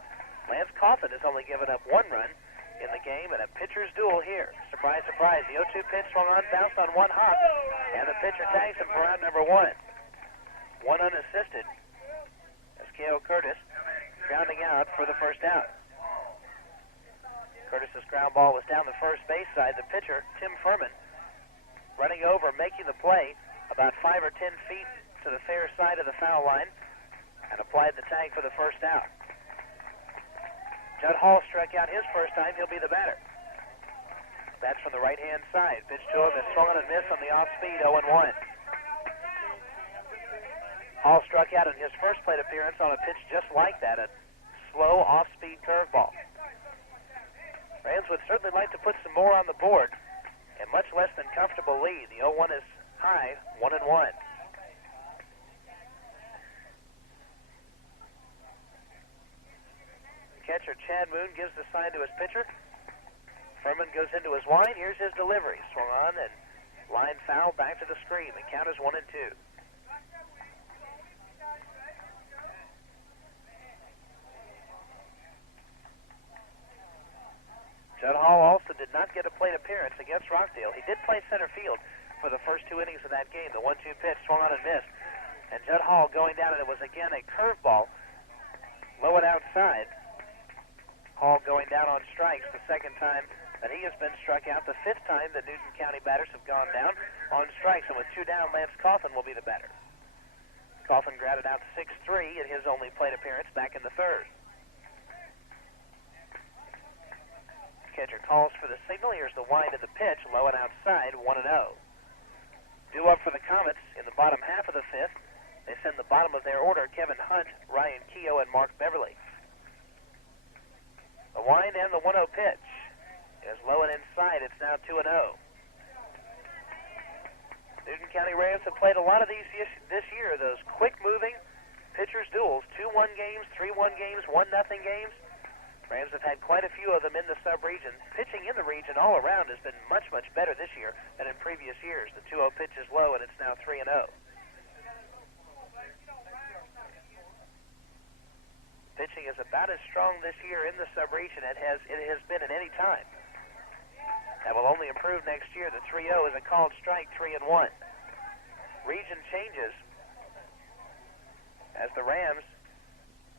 Lance Coffin has only given up 1 run in the game, and a pitcher's duel here. Surprise, surprise. The 0-2 pitch swung on, bounced on 1 hop, and the pitcher tags him for round number 1. 1 unassisted as Cale Curtis grounding out for the first out. Curtis's ground ball was down the first base side. The pitcher, Tim Furman, running over, making the play about 5 or 10 feet to the fair side of the foul line and applied the tag for the first out. Judd Hall struck out his first time. He'll be the batter. That's from the right-hand side. Pitch to him is swung on and missed on the off-speed, 0-1. Hall struck out in his first plate appearance on a pitch just like that, a slow off-speed curveball. Rams would certainly like to put some more on the board, and much less than comfortable lead. The 0-1 is high, 1-1. Catcher Chad Moon gives the sign to his pitcher. Furman goes into his line. Here's his delivery. Swung on and line foul back to the screen. The count is 1-2. Judd Hall also did not get a plate appearance against Rockdale. He did play center field for the first 2 innings of that game. The 1-2 pitch swung on and missed. And Judd Hall going down, and it was again a curveball, low and outside. Hall going down on strikes the second time that he has been struck out, the 5th time that Newton County batters have gone down on strikes. And with 2 down, Lance Coffin will be the batter. Coffin grounded out 6-3 in his only plate appearance back in the 3rd. Catcher calls for the signal. Here's the wind of the pitch, low and outside, 1-0. Due up for the Comets in the bottom half of the 5th. They send the bottom of their order, Kevin Hunt, Ryan Keogh, and Mark Beverly. The wind and the 1-0 pitch is low and inside. It's now 2-0. Newton County Rams have played a lot of these this year, those quick-moving pitchers' duels, 2-1 games, 3-1 games, 1-0 games. Rams have had quite a few of them in the sub-region. Pitching in the region all around has been much, much better this year than in previous years. The 2-0 pitch is low, and it's now 3-0. Pitching is about as strong this year in the sub-region as it has been at any time. That will only improve next year. The 3-0 is a called strike, 3-1. Region changes as the Rams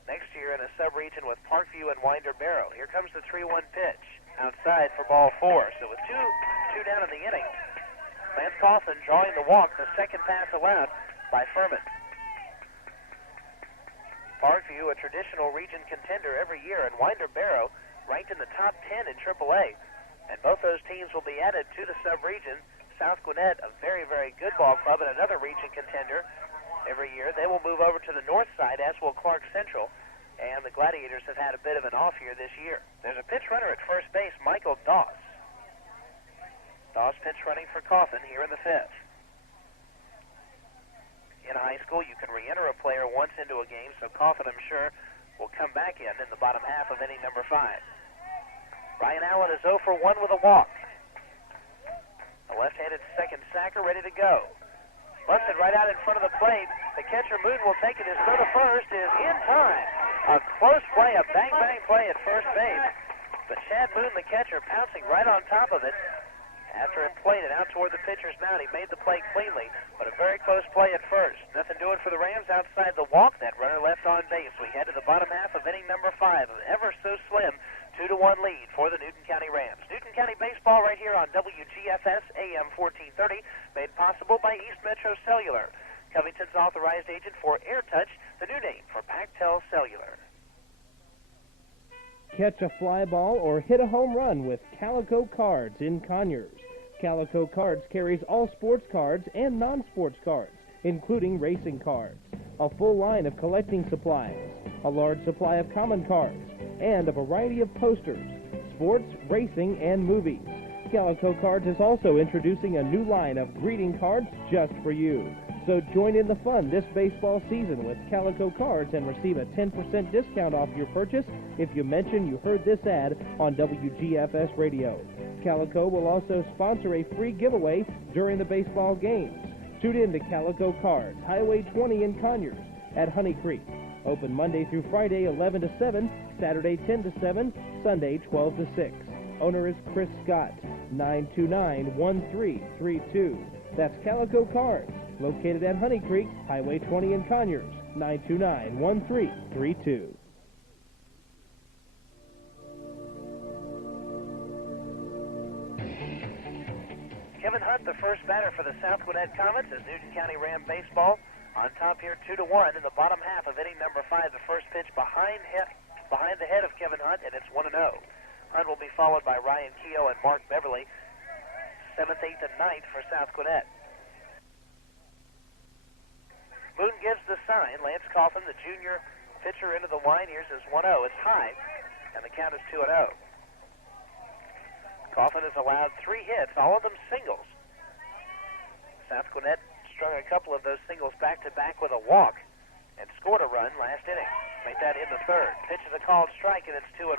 next year in a sub-region with Parkview and Winder Barrow. Here comes the 3-1 pitch outside for ball 4. So with two down in the inning, Lance Coffin drawing the walk, the second pass allowed by Furman. Parkview, a traditional region contender every year, and Winder Barrow ranked in the top 10 in AAA. And both those teams will be added to the sub-region. South Gwinnett, a very, very good ball club and another region contender every year. They will move over to the north side, as will Clark Central. And the Gladiators have had a bit of an off year this year. There's a pitch runner at first base, Michael Doss. Doss pitch running for Coffin here in the 5th. In high school, you can re-enter a player once into a game, so Coffin, I'm sure, will come back in the bottom half of inning number 5. Ryan Allen is 0 for 1 with a walk. A left-handed second sacker ready to go. Bunted right out in front of the plate. The catcher, Moon, will take it. His throw to first is in time. A close play, a bang-bang play at first base. But Chad Moon, the catcher, pouncing right on top of it. After it played it out toward the pitcher's mound, he made the play cleanly, but a very close play at first. Nothing doing for the Rams outside the walk. That runner left on base. We head to the bottom half of inning number 5. Ever so slim 2-1 lead for the Newton County Rams. Newton County baseball right here on WGFS AM 1430, made possible by East Metro Cellular, Covington's authorized agent for AirTouch, the new name for Pactel Cellular. Catch a fly ball or hit a home run with Calico Cards in Conyers. Calico Cards carries all sports cards and non-sports cards, including racing cards, a full line of collecting supplies, a large supply of common cards, and a variety of posters, sports, racing, and movies. Calico Cards is also introducing a new line of greeting cards just for you. So join in the fun this baseball season with Calico Cards and receive a 10% discount off your purchase if you mention you heard this ad on WGFS Radio. Calico will also sponsor a free giveaway during the baseball games. Tune in to Calico Cards, Highway 20 in Conyers at Honey Creek. Open Monday through Friday 11 to 7, Saturday 10 to 7, Sunday 12 to 6. Owner is Chris Scott, 929-1332. That's Calico Cards, located at Honey Creek, Highway 20 in Conyers, 929-1332. Kevin Hunt, the first batter for the South Gwinnett Comets, as Newton County Ram baseball on top here 2-1 in the bottom half of inning number 5. The first pitch behind the head of Kevin Hunt, and it's 1-0. Hunt will be followed by Ryan Keogh and Mark Beverly. 7th, 8th, and 9th for South Gwinnett. Moon gives the sign. Lance Coffin, the junior pitcher, into the line. Here's his 1-0. It's high, and the count is 2-0. Coffin has allowed 3 hits, all of them singles. South Gwinnett strung a couple of those singles back-to-back with a walk and scored a run last inning. Make that in the third. Pitch is a called strike, and it's 2-1.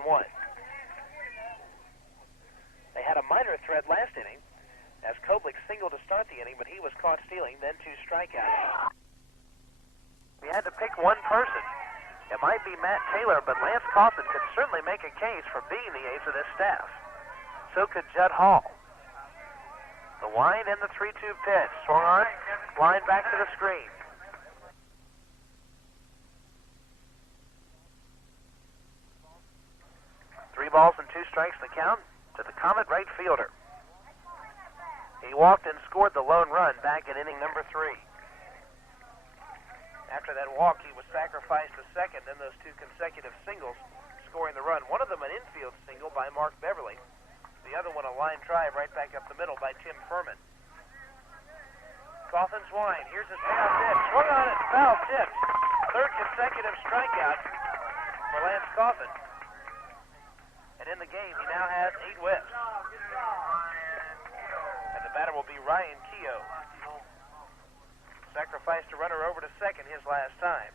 They had a minor threat last inning as Koblich singled to start the inning, but he was caught stealing, then 2 strikeouts. We had to pick one person. It might be Matt Taylor, but Lance Coffin could certainly make a case for being the ace of this staff. So could Judd Hall. The wind and the 3-2 pitch. Swung on, line back to the screen. Three balls and 2 strikes to count to the Comet right fielder. He walked and scored the lone run back in inning number 3. After that walk, he was sacrificed to second, then those 2 consecutive singles scoring the run. One of them an infield single by Mark Beverly. The other one a line drive right back up the middle by Tim Furman. Coffin's wind. Here's his payoff pitch. Swung on it, foul tipped. Third consecutive strikeout for Lance Coffin. And in the game, he now has 8 whiffs. And the batter will be Ryan Keogh. Sacrificed a runner over to second his last time.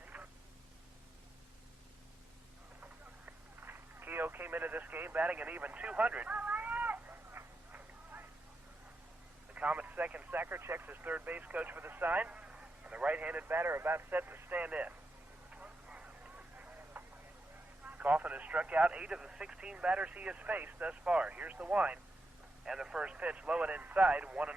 Keogh came into this game batting an even 200. The Comet's second sacker checks his third base coach for the sign, and the right-handed batter about set to stand in. Coffin has struck out 8 of the 16 batters he has faced thus far. Here's the wind, and the first pitch low and inside, 1-0.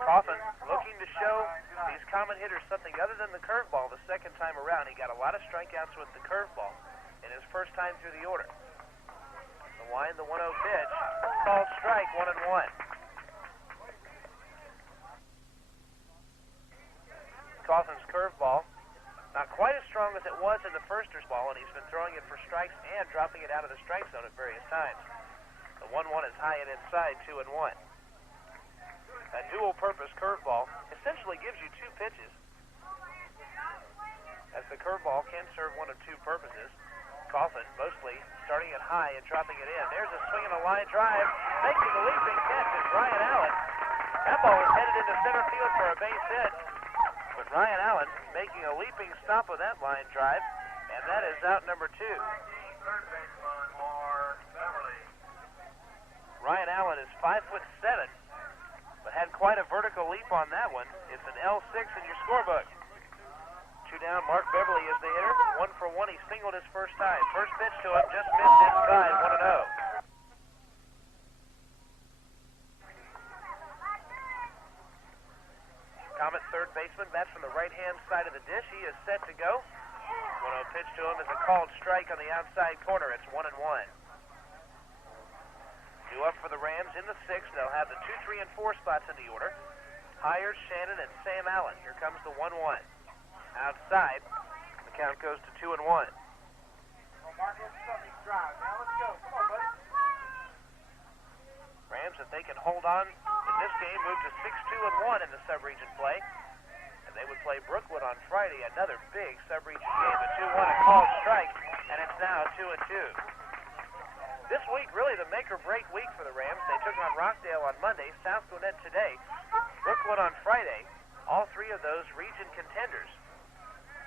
Coffin looking to show these Comet hitters something other than the curveball the second time around. He got a lot of strikeouts with the curveball in his first time through the order. The wind, the 1-0 pitch, called strike, 1-1. Coffin's curveball, not quite as strong as it was in the first ball, and he's been throwing it for strikes and dropping it out of the strike zone at various times. The 1-1 is high and inside, 2-1. A dual-purpose curveball essentially gives you 2 pitches, as the curveball can serve one of 2 purposes. Coffin mostly starting it high and dropping it in. There's a swing and a line drive, making a leaping catch is Ryan Allen. That ball is headed into center field for a base hit, but Ryan Allen making a leaping stop with that line drive, and that is out number 2. Ryan Allen is 5'7", but had quite a vertical leap on that one. It's an L6 in your scorebook. 2 down, Mark Beverly is the hitter. 1 for 1, he singled his first time. First pitch to him, just missed inside, 1-0. Comet third baseman bats from the right-hand side of the dish. He is set to go. 1-0 pitch to him is a called strike on the outside corner. It's 1-1. Due up for the Rams in the 6th. They'll have the 2, 3, and 4 spots in the order. Hires, Shannon, and Sam Allen. Here comes the 1-1. Outside, the count goes to 2-1. Rams, if they can hold on in this game, move to 6-2-1 in the sub-region play. And they would play Brookwood on Friday, another big sub-region game. A 2-1, a called strike, and it's now 2-2. This week, really the make-or-break week for the Rams. They took on Rockdale on Monday, South Gwinnett today, Brookwood on Friday. All 3 of those region contenders.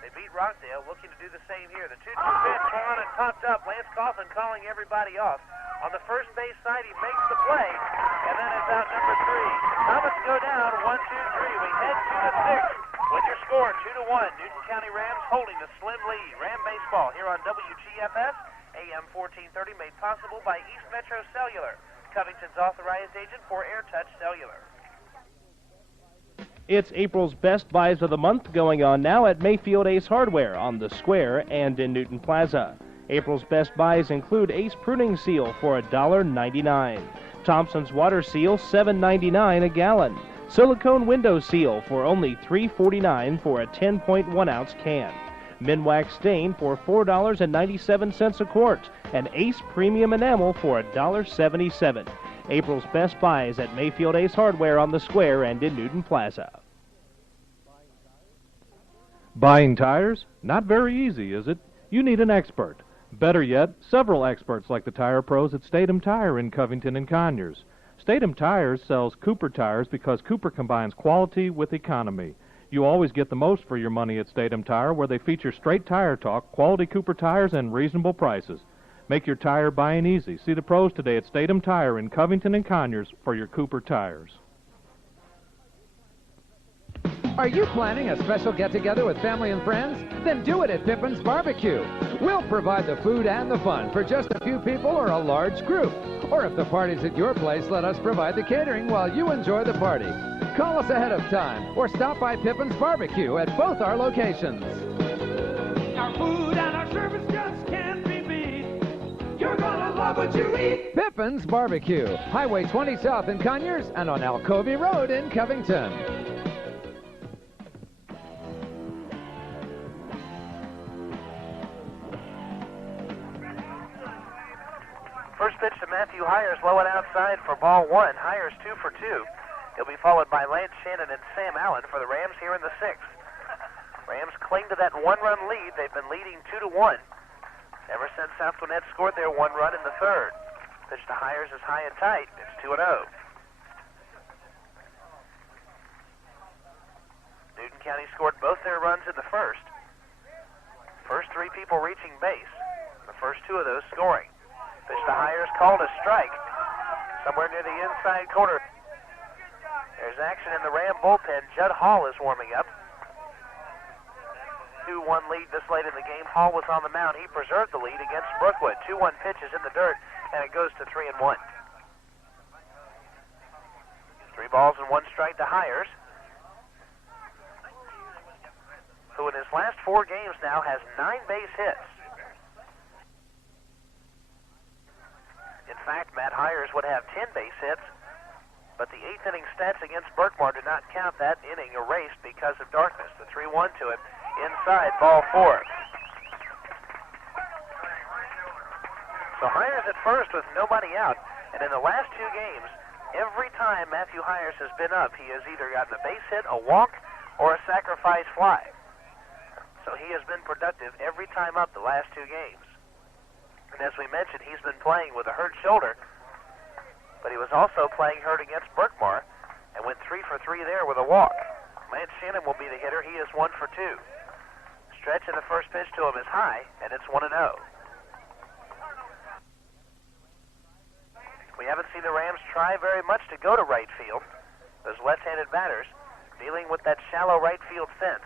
They beat Rockdale, looking to do the same here. The 2-2 pitch swung on and popped up. Lance Coffin calling everybody off. On the first base side, he makes the play, and that is out number 3. Comets go down, 1-2-3. We head to the 6th with your score, 2-1. Newton County Rams holding the slim lead. Ram baseball here on WGFS. AM 1430, made possible by East Metro Cellular, Covington's authorized agent for AirTouch Cellular. It's April's Best Buys of the Month going on now at Mayfield Ace Hardware on the Square and in Newton Plaza. April's Best Buys include Ace Pruning Seal for $1.99, Thompson's Water Seal $7.99 a gallon, Silicone Window Seal for only $3.49 for a 10.1-ounce can, Minwax Stain for $4.97 a quart, and Ace Premium Enamel for $1.77. April's Best Buys at Mayfield Ace Hardware on the Square and in Newton Plaza. Buying tires? Not very easy, is it? You need an expert. Better yet, several experts like the tire pros at Statham Tire in Covington and Conyers. Statham Tires sells Cooper tires because Cooper combines quality with economy. You always get the most for your money at Statham Tire, where they feature straight tire talk, quality Cooper tires, and reasonable prices. Make your tire buying easy. See the pros today at Statham Tire in Covington and Conyers for your Cooper tires. Are you planning a special get-together with family and friends? Then do it at Pippin's Barbecue. We'll provide the food and the fun for just a few people or a large group. Or if the party's at your place, let us provide the catering while you enjoy the party. Call us ahead of time or stop by Pippin's Barbecue at both our locations. Our food and our service just can't be beat. You're gonna love what you eat. Pippin's Barbecue, Highway 20 South in Conyers and on Alcovey Road in Covington. First pitch to Matthew Hires, low and outside for ball one. Hires 2 for 2. He'll be followed by Lance Shannon and Sam Allen for the Rams here in the sixth. Rams cling to that one-run lead. They've been leading 2-1 ever since South Gwinnett scored their one run in the third. Pitch to Hires is high and tight. It's 2-0. Newton County scored both their runs in the first. First three people reaching base. The first two of those scoring. Pitch to Hires, called a strike. Somewhere near the inside corner. There's action in the Ram bullpen. Judd Hall is warming up. 2-1 lead this late in the game. Hall was on the mound. He preserved the lead against Brookwood. 2-1 pitches in the dirt, and it goes to 3-1. 3 balls and 1 strike to Hires, who in his last 4 games now has 9 base hits. In fact, Matt Hires would have 10 base hits, but the 8th inning stats against Berkmar do not count that inning erased because of darkness. The 3-1 to him, inside, ball 4. So Hires at first with nobody out, and in the last 2 games, every time Matthew Hires has been up, he has either gotten a base hit, a walk, or a sacrifice fly. So he has been productive every time up the last 2 games. And as we mentioned, he's been playing with a hurt shoulder, but he was also playing hurt against Berkmar and went 3 for 3 there with a walk. Lance Shannon will be the hitter. He is 1 for 2. Stretch in the first pitch to him is high, and it's 1-0. We haven't seen the Rams try very much to go to right field. Those left-handed batters dealing with that shallow right field fence.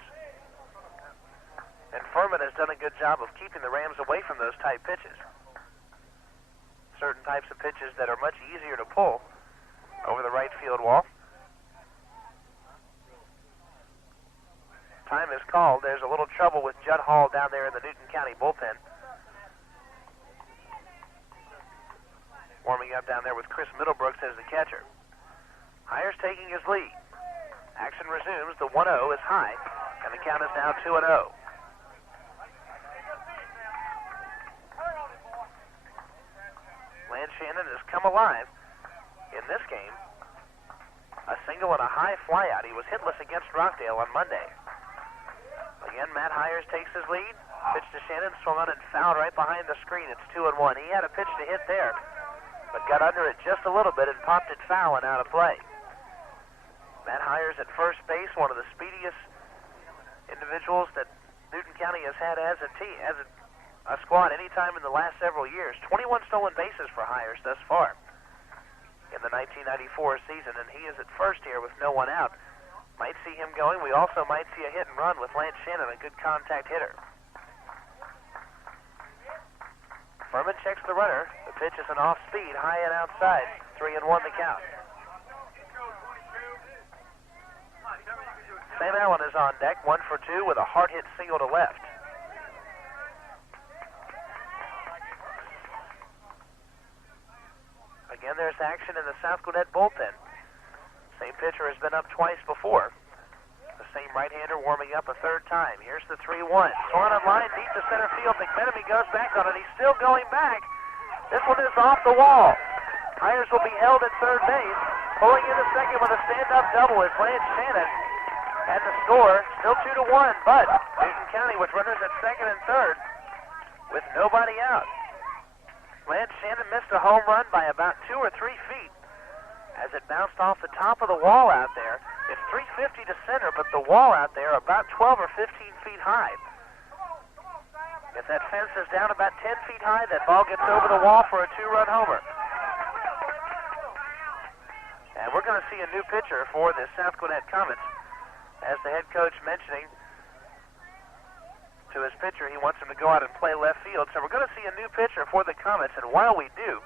And Furman has done a good job of keeping the Rams away from those tight pitches. Certain types of pitches that are much easier to pull over the right field wall. Time is called. There's a little trouble with Judd Hall down there in the Newton County bullpen. Warming up down there with Chris Middlebrooks as the catcher. Hires taking his lead. Action resumes. The 1-0 is high, and the count is now 2-0. Lance Shannon has come alive in this game. A single and a high flyout. He was hitless against Rockdale on Monday. Again, Matt Hires takes his lead. Pitch to Shannon, swung on and fouled right behind the screen. It's 2-1. He had a pitch to hit there, but got under it just a little bit and popped it foul and out of play. Matt Hires at first base, one of the speediest individuals that Newton County has had as a team, as a squad any time in the last several years. 21 stolen bases for Hires thus far in the 1994 season, and he is at first here with no one out. Might see him going. We also might see a hit and run with Lance Shannon, a good contact hitter. Furman checks the runner. The pitch is an off-speed, high and outside. 3-1 the count. Sam Allen is on deck, 1 for 2 with a hard-hit single to left. Again, there's action in the South Gwinnett bullpen. Same pitcher has been up twice before. The same right-hander warming up a third time. Here's the 3-1. Swung on line deep to center field. McMenemy goes back on it. He's still going back. This one is off the wall. Hires will be held at third base. Pulling into second with a stand-up double is Lance Shannon. And the score, still 2-1, but Newton County with runners at second and third with nobody out. Lance Shannon missed a home run by about 2 or 3 feet as it bounced off the top of the wall out there. It's 350 to center, but the wall out there about 12 or 15 feet high. If that fence is down about 10 feet high, that ball gets over the wall for a 2-run homer. And we're going to see a new pitcher for the South Gwinnett Comets. As the head coach mentioning to his pitcher, he wants him to go out and play left field. So we're going to see a new pitcher for the Comets, and while we do,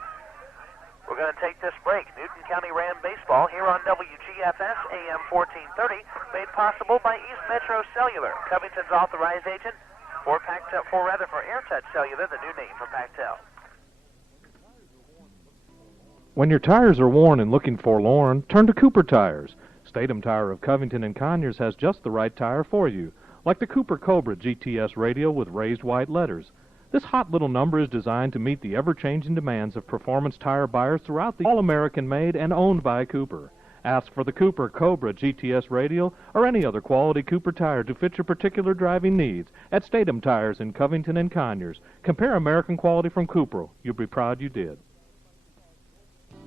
we're going to take this break. Newton County Ram Baseball here on WGFS AM 1430, made possible by East Metro Cellular, Covington's authorized agent for AirTouch Cellular, the new name for Pactel. When your tires are worn and looking forlorn, turn to Cooper Tires. Statham Tire of Covington and Conyers has just the right tire for you, like the Cooper Cobra GTS radio with raised white letters. This hot little number is designed to meet the ever-changing demands of performance tire buyers throughout the all-American made and owned by Cooper. Ask for the Cooper Cobra GTS radial or any other quality Cooper tire to fit your particular driving needs at Statham Tires in Covington and Conyers. Compare American quality from Cooper. You'll be proud you did.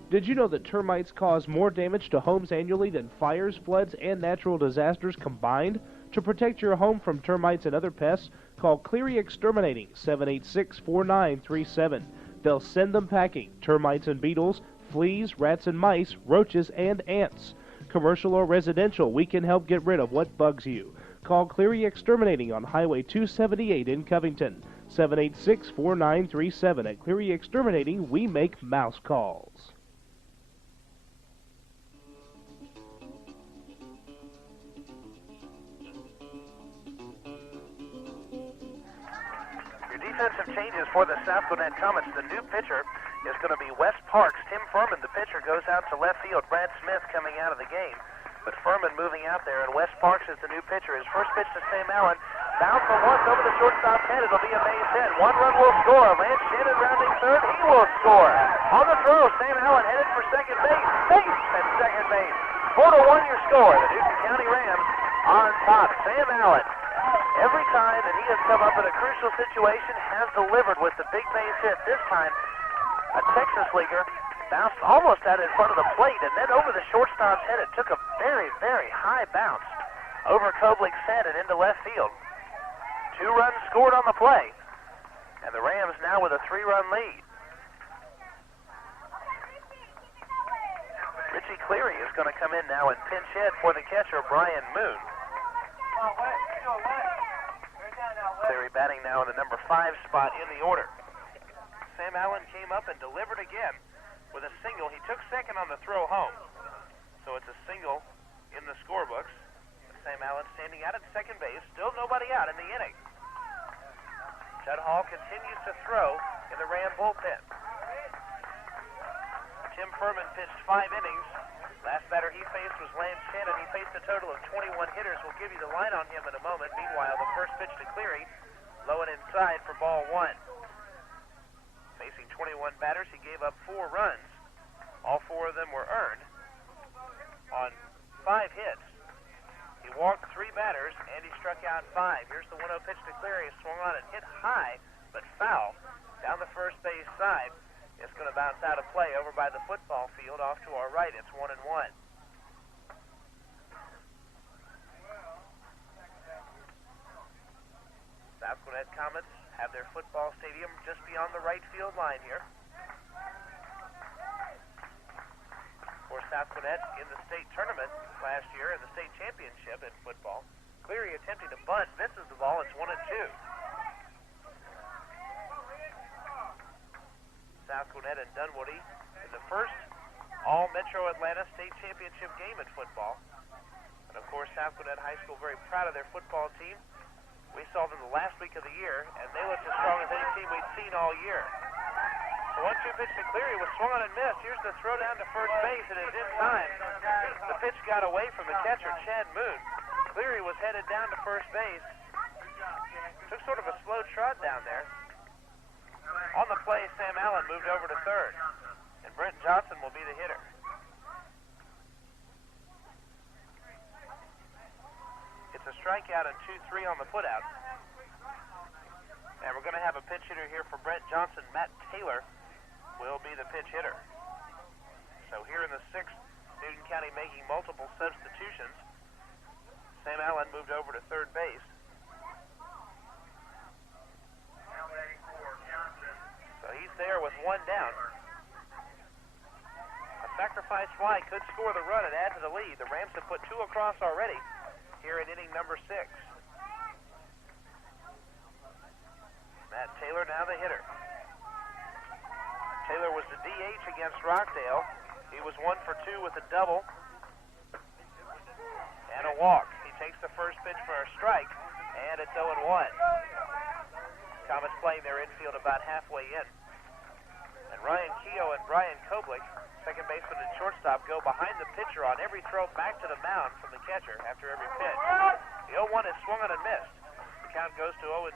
Did you know that termites cause more damage to homes annually than fires, floods, and natural disasters combined? To protect your home from termites and other pests, call Cleary Exterminating, 786-4937. They'll send them packing, termites and beetles, fleas, rats and mice, roaches, and ants. Commercial or residential, we can help get rid of what bugs you. Call Cleary Exterminating on Highway 278 in Covington, 786-4937. At Cleary Exterminating, we make mouse calls. Defensive changes for the South Gwinnett Comets. The new pitcher is going to be Wes Parks. Tim Furman, the pitcher, goes out to left field. Brad Smith coming out of the game. But Furman moving out there, and Wes Parks is the new pitcher. His first pitch to Sam Allen. Bounce for once over the shortstop's head. It'll be a base hit. 1 run will score. Lance Shannon rounding third. He will score. On the throw, Sam Allen headed for second base. Safe at second base. 4-1 your score. The Newton County Rams on top. Sam Allen, every time that he has come up in a crucial situation, has delivered with the big base hit. This time, a Texas leaguer bounced almost out in front of the plate, and then over the shortstop's head. It took a very, very high bounce over Koblig's head and into left field. 2 runs scored on the play, and the Rams now with a 3-run lead. Richie Cleary is going to come in now and pinch hit for the catcher, Brian Moon. Cleary batting now in the number 5 spot in the order. Sam Allen came up and delivered again with a single. He took second on the throw home. So it's a single in the scorebooks. Sam Allen standing out at second base. Still nobody out in the inning. Judd Hall continues to throw in the Ram bullpen. Tim Furman pitched 5 innings. Last batter he faced was Lance Shannon. He faced a total of 21 hitters. We'll give you the line on him in a moment. Meanwhile, the first pitch to Cleary, low and inside for ball 1. Facing 21 batters, he gave up 4 runs. All 4 of them were earned on 5 hits. He walked 3 batters, and he struck out 5. Here's the 1-0 pitch to Cleary. He swung on and hit high, but foul down the first base side. It's going to bounce out of play over by the football field off to our right. It's 1-1. South Gwinnett Comets have their football stadium just beyond the right field line here. For South Gwinnett in the state tournament last year in the state championship in football. Cleary attempting to bunt, misses the ball. It's 1-2. South Gwinnett and Dunwoody in the first all-Metro Atlanta state championship game in football. And, of course, South Gwinnett High School very proud of their football team. We saw them the last week of the year, and they looked as strong as any team we'd seen all year. The 1-2 pitch to Cleary was swung on and missed. Here's the throw down to first base. It is in time. The pitch got away from the catcher, Chad Moon. Cleary was headed down to first base. Took sort of a slow trot down there. On the play, Sam Allen moved over to third, and Brent Johnson will be the hitter. It's a strikeout and 2-3 on the putout. And we're going to have a pinch hitter here for Brent Johnson. Matt Taylor will be the pinch hitter. So here in the 6th substitutions. Sam Allen moved over to third base. So he's there with one down. A sacrifice fly could score the run and add to the lead. The Rams have put 2 across already here in inning number 6. Matt Taylor now the hitter. Taylor was the DH against Rockdale. He was 1 for 2 with a double and a walk. He takes the first pitch for a strike, and it's 0-1. Comets playing their infield about halfway in. And Ryan Keogh and Brian Koblich, second baseman and shortstop, go behind the pitcher on every throw back to the mound from the catcher after every pitch. The 0-1 is swung on and missed. The count goes to 0-2.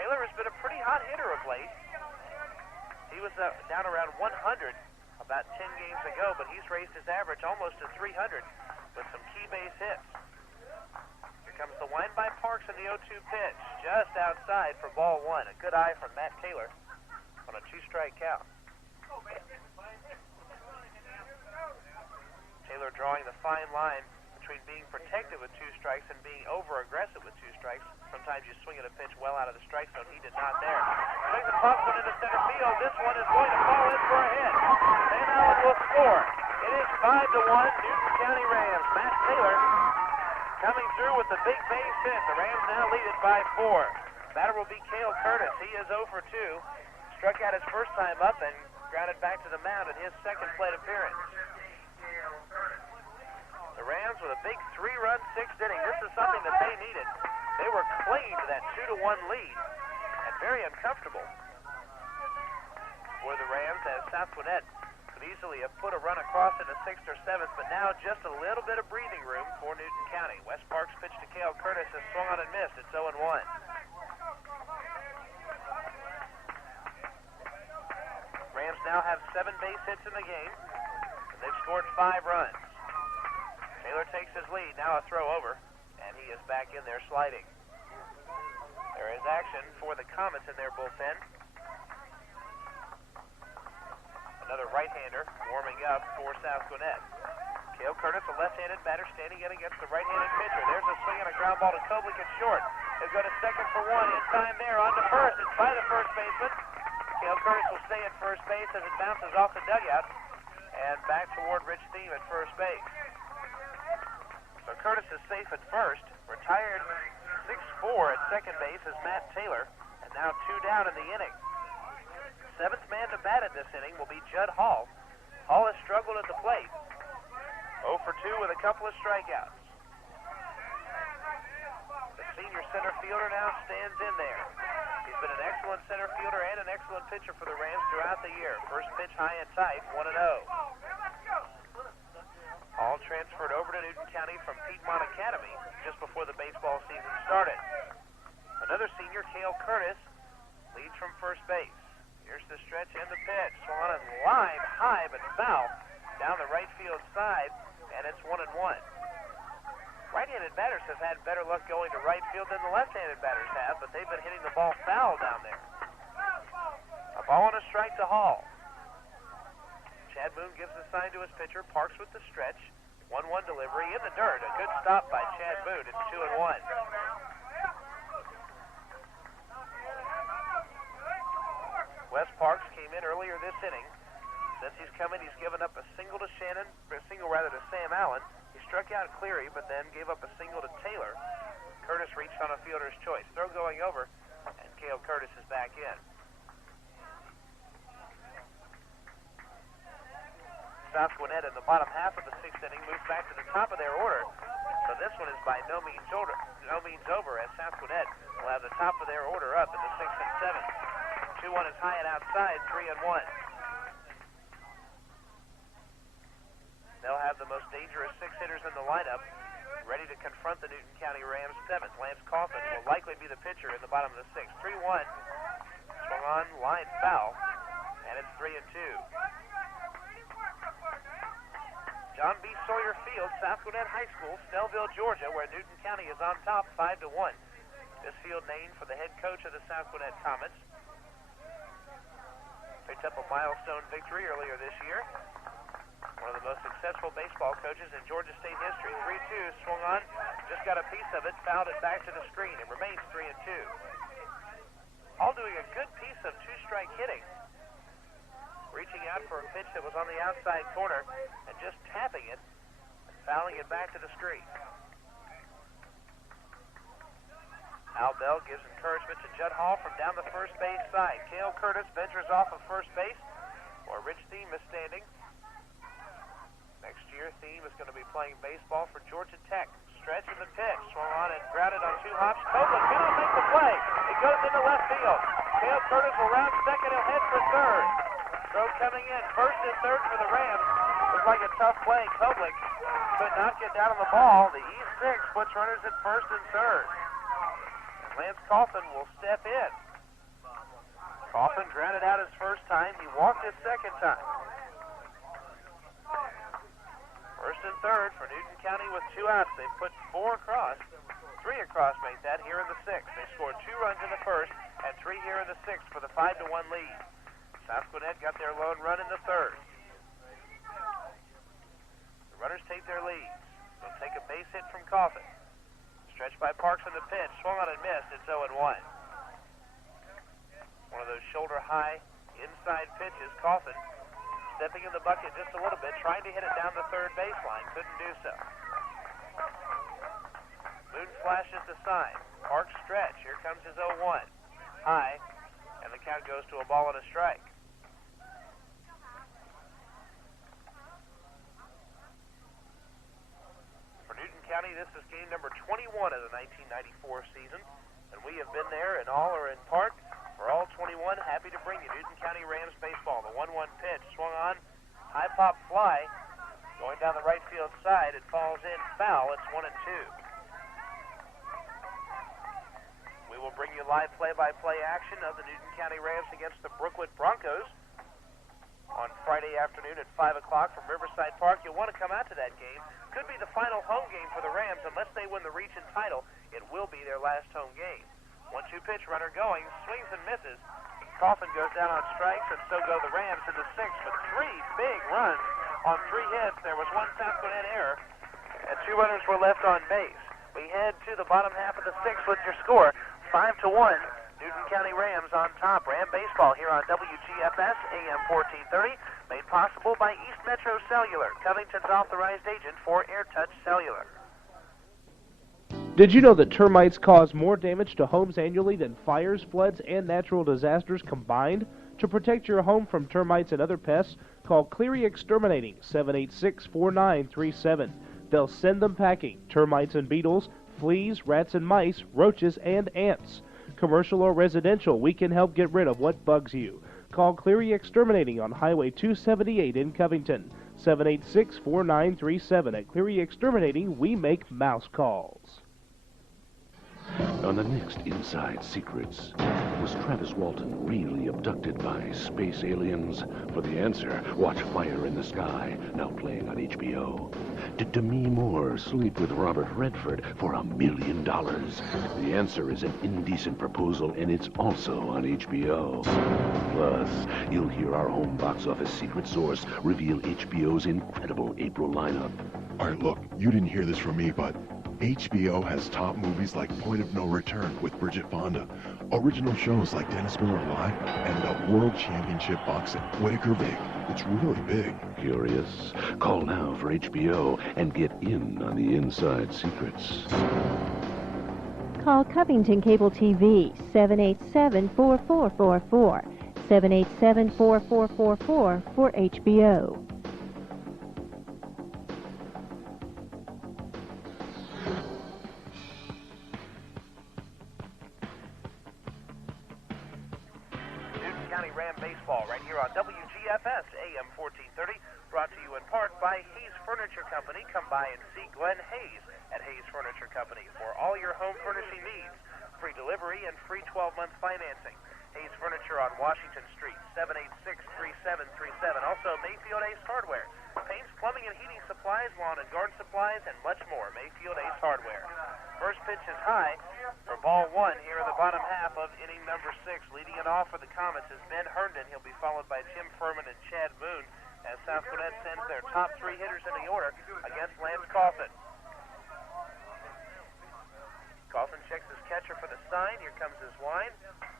Taylor has been a pretty hot hitter of late. He was down around 100 about 10 games ago, but he's raised his average almost to 300 with some key base hits. Here comes the wind by Parks in the 0-2 pitch, just outside for ball 1. A good eye from Matt Taylor on a 2-strike count. Taylor drawing the fine line between being protective with 2 strikes and being over-aggressive with 2 strikes. Sometimes you swing at a pitch well out of the strike zone. He did not there. Swings the puck one into center field. This one is going to fall in for a hit. Sam Allen will score. It is 5-1 Newton County Rams. Matt Taylor coming through with the big base hit. The Rams now lead it by 4. Batter will be Cale Curtis. He is 0 for 2. Struck out his first time up and grounded back to the mound in his second plate appearance. The Rams with a big 3-run 6th inning. This is something that they needed. They were clinging to that 2-1 lead and very uncomfortable for the Rams, as South Gwinnett could easily have put a run across in the 6th or 7th, but now just a little bit of breathing room for Newton County. Wes Parks pitch to Cale Curtis has swung on and missed. It's 0-1. Rams now have 7 base hits in the game, and they've scored 5 runs. Taylor takes his lead, now a throw over, and he is back in there sliding. There is action for the Comets in their bullpen. Another right-hander warming up for South Gwinnett. Cale Curtis, a left-handed batter, standing in against the right-handed pitcher. There's a swing and a ground ball to Koblich at short. He'll go to second for 1. In time there, on to first. It's by the first baseman. Cale Curtis will stay at first base as it bounces off the dugout and back toward Rich Thiem at first base. So Curtis is safe at first. Retired 6-4 at second base is Matt Taylor, and now 2 down in the inning. 7th man to bat in this inning will be Judd Hall. Hall has struggled at the plate. 0 for 2 with a couple of strikeouts. The senior center fielder now stands in there. He's been an excellent center fielder and an excellent pitcher for the Rams throughout the year. First pitch high and tight, 1-0. Hall transferred over to Newton County from Piedmont Academy just before the baseball season started. Another senior, Cale Curtis, leads from first base. Here's the stretch and the pitch. Swung on a line high but foul down the right field side, and it's 1-1. Right-handed batters have had better luck going to right field than the left-handed batters have, but they've been hitting the ball foul down there. A ball and a strike to Hall. Chad Boone gives the sign to his pitcher. Parks with the stretch. 1-1 delivery in the dirt. A good stop by Chad Boone. It's 2-1. Wes Parks came in earlier this inning. Since he's come in, he's given up a single to to Sam Allen. He struck out Cleary, but then gave up a single to Taylor. Curtis reached on a fielder's choice. Throw going over, and Cale Curtis is back in. South Gwinnett in the bottom half of the 6th inning moves back to the top of their order. So this one is by no means over, as South Gwinnett will have the top of their order up in the 6th and 7th. 2-1 is high and outside, 3-1. They'll have the most dangerous 6 hitters in the lineup, ready to confront the Newton County Rams 7th. Lance Coffin will likely be the pitcher in the bottom of the 6th. 3-1, swung on, line foul, and it's 3-2. John B. Sawyer Field, South Gwinnett High School, Snellville, Georgia, where Newton County is on top 5-1. This field named for the head coach of the South Gwinnett Comets. Picked up a milestone victory earlier this year. One of the most most successful baseball coaches in Georgia State history. 3-2, swung on, just got a piece of it, fouled it back to the screen. It remains 3-2. All doing a good piece of two-strike hitting. Reaching out for a pitch that was on the outside corner and just tapping it and fouling it back to the screen. Al Bell gives encouragement to Judd Hall from down the first base side. Cale Curtis ventures off of first base, or Rich Thiem is standing. Next year, Thiem is going to be playing baseball for Georgia Tech. Stretch in the pitch, swung on and grounded on 2 hops. Copeland cannot make the play. It goes into left field. Cale Curtis will round second. He'll head for third. Throw coming in, first and third for the Rams. Looks like a tough play. Copeland could not get down on the ball. The E6 puts runners at first and third. Lance Coffin will step in. Coffin grounded out his first time. He walked his second time. First and third for Newton County with 2 outs. They put 4 across. 3 across made that here in the 6th. They scored 2 runs in the first and 3 here in the 6th for the 5-1 lead. South Gwinnett got their lone run in the 3rd. The runners take their leads. They'll take a base hit from Coffin. Stretched by Parks on the pitch, swung on and missed. It's 0-1. One of those shoulder-high inside pitches. Coffin stepping in the bucket just a little bit, trying to hit it down the third baseline. Couldn't do so. Moon flashes the sign. Parks stretch. Here comes his 0-1. High, and the count goes to a ball and a strike. County, this is game number 21 of the 1994 season, and we have been there in all or in part for all 21. Happy to bring you Newton County Rams baseball. The 1-1 pitch swung on, high pop fly, going down the right field side. It falls in foul. It's 1-2. We will bring you live play-by-play action of the Newton County Rams against the Brookwood Broncos on Friday afternoon at 5 o'clock from Riverside Park. You'll want to come out to that game. Could be the final home game for the Rams. Unless they win the region title, it will be their last home game. 1-2 pitch, runner going, swings and misses. Coffin goes down on strikes, and so go the Rams in the 6th with 3 big runs on 3 hits. There was 1 South Gwinnett error, and 2 runners were left on base. We head to the bottom half of the 6th with your score, 5-1. Newton County Rams on top. Ram baseball here on WGFS AM 1430, made possible by East Metro Cellular, Covington's authorized agent for AirTouch Cellular. Did you know that termites cause more damage to homes annually than fires, floods, and natural disasters combined? To protect your home from termites and other pests, call Cleary Exterminating, 786-4937. They'll send them packing. Termites and beetles, fleas, rats and mice, roaches, and ants. Commercial or residential, we can help get rid of what bugs you. Call Cleary Exterminating on Highway 278 in Covington. 786-4937. At Cleary Exterminating, we make mouse calls. On the next Inside Secrets, was Travis Walton really abducted by space aliens? For the answer, watch Fire in the Sky, now playing on HBO. Did Demi Moore sleep with Robert Redford for $1 million? The answer is An Indecent Proposal, and it's also on HBO. Plus, you'll hear our home box office secret source reveal HBO's incredible April lineup. All right, look, you didn't hear this from me, but HBO has top movies like Point of No Return with Bridget Fonda, original shows like Dennis Miller Live, and the World Championship Boxing, Whitaker Big. It's really big. Curious? Call now for HBO and get in on the Inside Secrets. Call Covington Cable TV, 787-4444, 787-4444 for HBO. WGFS AM 1430, brought to you in part by Hayes Furniture Company. Come by and see Glenn Hayes at Hayes Furniture Company for all your home furnishing needs. Free delivery and free 12-month financing. Hayes Furniture on Washington Street, 786-3737. Also, Mayfield Ace Hardware. Paints, plumbing, and heating supplies, lawn and garden supplies, and much more. Mayfield Ace Hardware. First pitch is high for ball 1 here in the bottom half of inning number 6. Leading it off for the Comets is Ben Herndon. He'll be followed by Tim Furman and Chad Moon as South Gwinnett sends their top 3 hitters in the order against Lance Coffin. Coffin checks his catcher for the sign. Here comes his wind.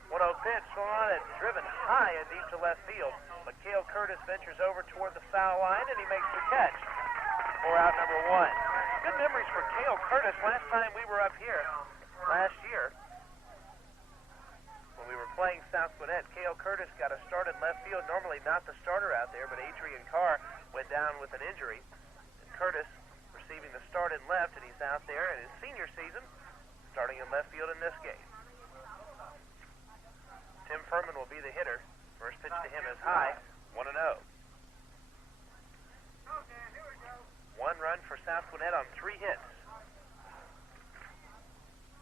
1-0 pitch, swung on it, driven high and deep to left field. But Cale Curtis ventures over toward the foul line, and he makes the catch for out number 1. Good memories for Cale Curtis. Last time we were up here, last year, when we were playing South Gwinnett, Cale Curtis got a start in left field. Normally not the starter out there, but Adrian Carr went down with an injury. And Curtis receiving the start in left, and he's out there in his senior season, starting in left field in this game. Tim Furman will be the hitter. First pitch to him is high, 1-0. 1 run for South Gwinnett on 3 hits.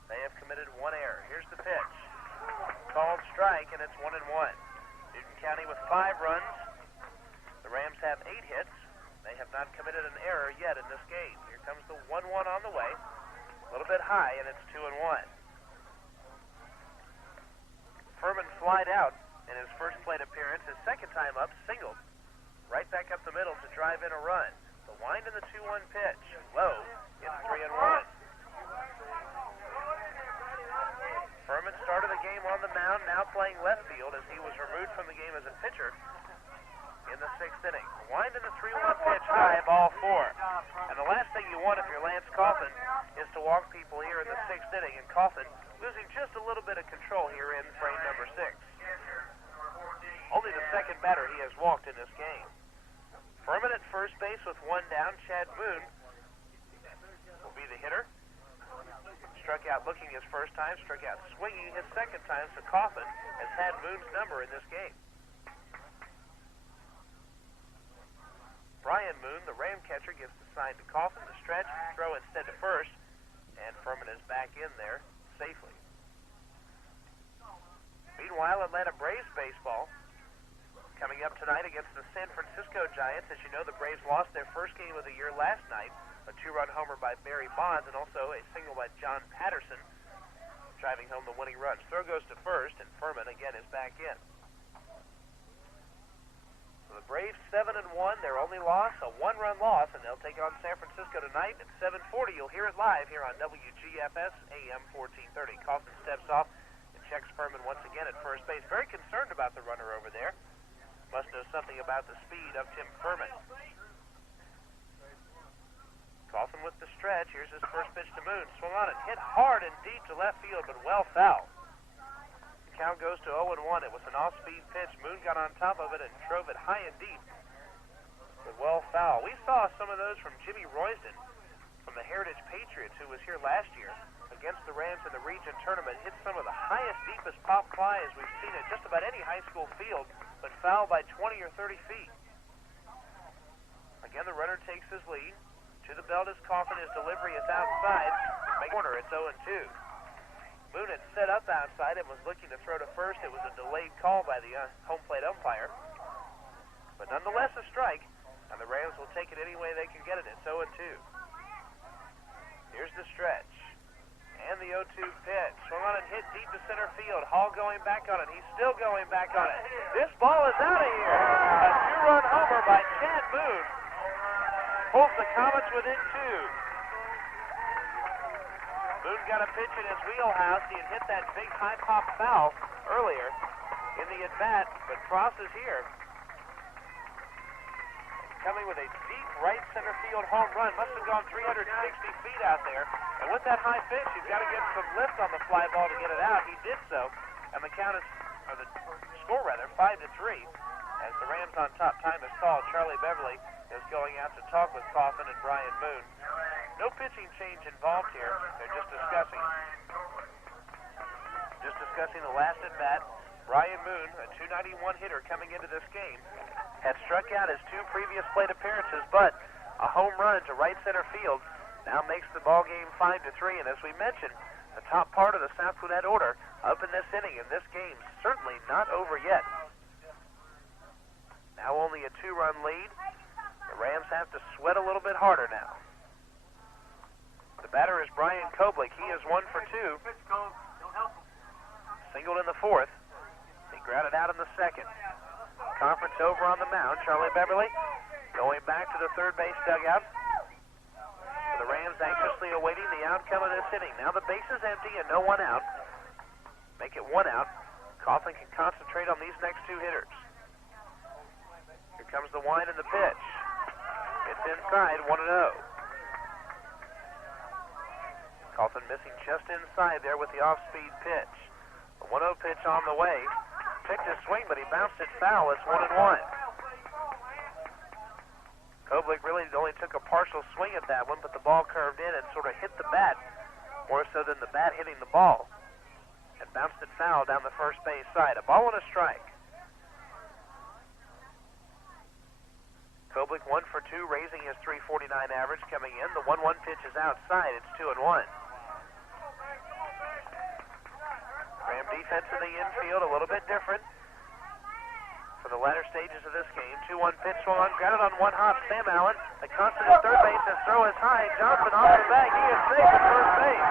They have committed 1 error. Here's the pitch. Called strike, and it's 1-1. Newton County with 5 runs. The Rams have 8 hits. They have not committed an error yet in this game. Here comes the 1-1 on the way. A little bit high, and it's 2-1. Furman flied out in his first plate appearance. His second time up, singled. Right back up the middle to drive in a run. The wind and the 2-1 pitch. Low. It's 3-1. Furman started the game on the mound, now playing left field as he was removed from the game as a pitcher in the 6th inning. Wind and the 3-1 pitch high, ball 4. And the last thing you want if you're Lance Coffin is to walk people here in the 6th inning. And Coffin losing just a little bit of control here in frame number 6. Only the second batter he has walked in this game. Furman at first base with 1 down. Chad Moon will be the hitter. Struck out looking his first time, struck out swinging his second time, so Coffin has had Moon's number in this game. Brian Moon, the Ram catcher, gives the sign to Coffin to stretch, throw instead to first, and Furman is back in there safely. Meanwhile, Atlanta Braves baseball coming up tonight against the San Francisco Giants. As you know, the Braves lost their first game of the year last night. A 2-run homer by Barry Bonds and also a single by John Patterson driving home the winning runs. Throw goes to first, and Furman again is back in. So the Braves 7-1, their only loss, a 1-run loss, and they'll take on San Francisco tonight at 7:40. You'll hear it live here on WGFS AM 1430. Coffin steps off and checks Furman once again at first base. Very concerned about the runner over there. Must know something about the speed of Tim Furman. Coffin with the stretch. Here's his first pitch to Moon. Swung on it, hit hard and deep to left field, but well foul. The count goes to 0-1. It was an off-speed pitch. Moon got on top of it and drove it high and deep, but well foul. We saw some of those from Jimmy Royston from the Heritage Patriots, who was here last year against the Rams in the region tournament. Hit some of the highest, deepest pop flies we've seen at just about any high school field, but fouled by 20 or 30 feet. Again, the runner takes his lead. To the belt is Coffin. His delivery is outside. Make corner. It's 0-2. Moon had set up outside and was looking to throw to first. It was a delayed call by the home plate umpire. But nonetheless, a strike. And the Rams will take it any way they can get it. It's 0-2. Here's the stretch. And the 0-2 pitch. Swung on and hit deep to center field. Hall going back on it. He's still going back on it. This ball is out of here. A 2-run homer by Chad Moon pulls the Comets within 2. Moon got a pitch in his wheelhouse. He had hit that big high pop foul earlier in the at-bat, but Cross is here. Coming with a deep right center field home run. Must have gone 360 feet out there. And with that high pitch, he's got to get some lift on the fly ball to get it out. He did so, and the count is, or the score rather, 5-3. As the Rams on top, time is called. Charlie Beverly is going out to talk with Coffin and Brian Moon. No pitching change involved here. They're just discussing the last at bat. Brian Moon, a .291 hitter coming into this game, had struck out his 2 previous plate appearances, but a home run to right center field now makes the ball game 5-3. And as we mentioned, the top part of the South Gwinnett order up in this inning, and this game certainly not over yet. Now only a 2-run lead. The Rams have to sweat a little bit harder now. The batter is Brian Koblich. He is 1 for 2. Singled in the 4th. He grounded out in the 2nd. Conference over on the mound. Charlie Beverly going back to the third base dugout. The Rams anxiously awaiting the outcome of this inning. Now the base is empty and no one out. Make it 1 out. Coughlin can concentrate on these next 2 hitters. Here comes the wind and the pitch. It's inside, 1-0. Coughlin missing just inside there with the off-speed pitch. The 1-0 pitch on the way. Picked his swing, but he bounced it foul. It's 1-1. Koblich really only took a partial swing at that one, but the ball curved in and sort of hit the bat, more so than the bat hitting the ball, and bounced it foul down the first base side. A ball and a strike. Koblich 1 for 2, raising his .349 average coming in. The 1-1 pitch is outside. It's 2-1. Ram defense in the infield, a little bit different for the latter stages of this game. 2-1 pitch swung on, got it on 1 hop. Sam Allen, the constant at third base, his throw is high. Johnson off the bag. He is safe at first base.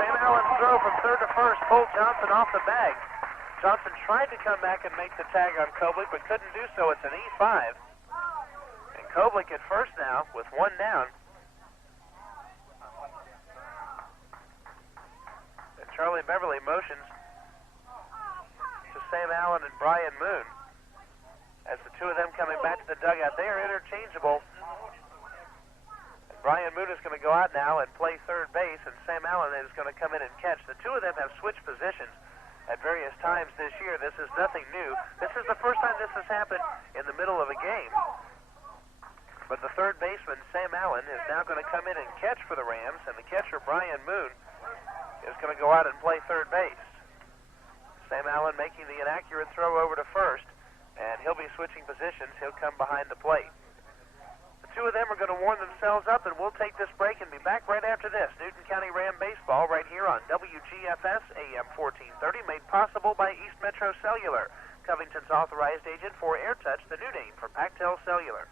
Sam Allen's throw from third to first pulled Johnson off the bag. Johnson tried to come back and make the tag on Koblich, but couldn't do so. It's an E5. And Koblich at first now with 1 down. And Charlie Beverly motions to Sam Allen and Brian Moon. As the 2 of them coming back to the dugout, they are interchangeable. And Brian Moon is going to go out now and play third base, and Sam Allen is going to come in and catch. The 2 of them have switched positions at various times this year. This is nothing new. This is the first time this has happened in the middle of a game. But the third baseman, Sam Allen, is now going to come in and catch for the Rams, and the catcher, Brian Moon, is going to go out and play third base. Sam Allen making the inaccurate throw over to first, and he'll be switching positions. He'll come behind the plate. The 2 of them are going to warm themselves up, and we'll take this break and be back right after this. Newton County Ram Baseball right here on WGFS AM 1430, made possible by East Metro Cellular, Covington's authorized agent for AirTouch, the new name for Pactel Cellular.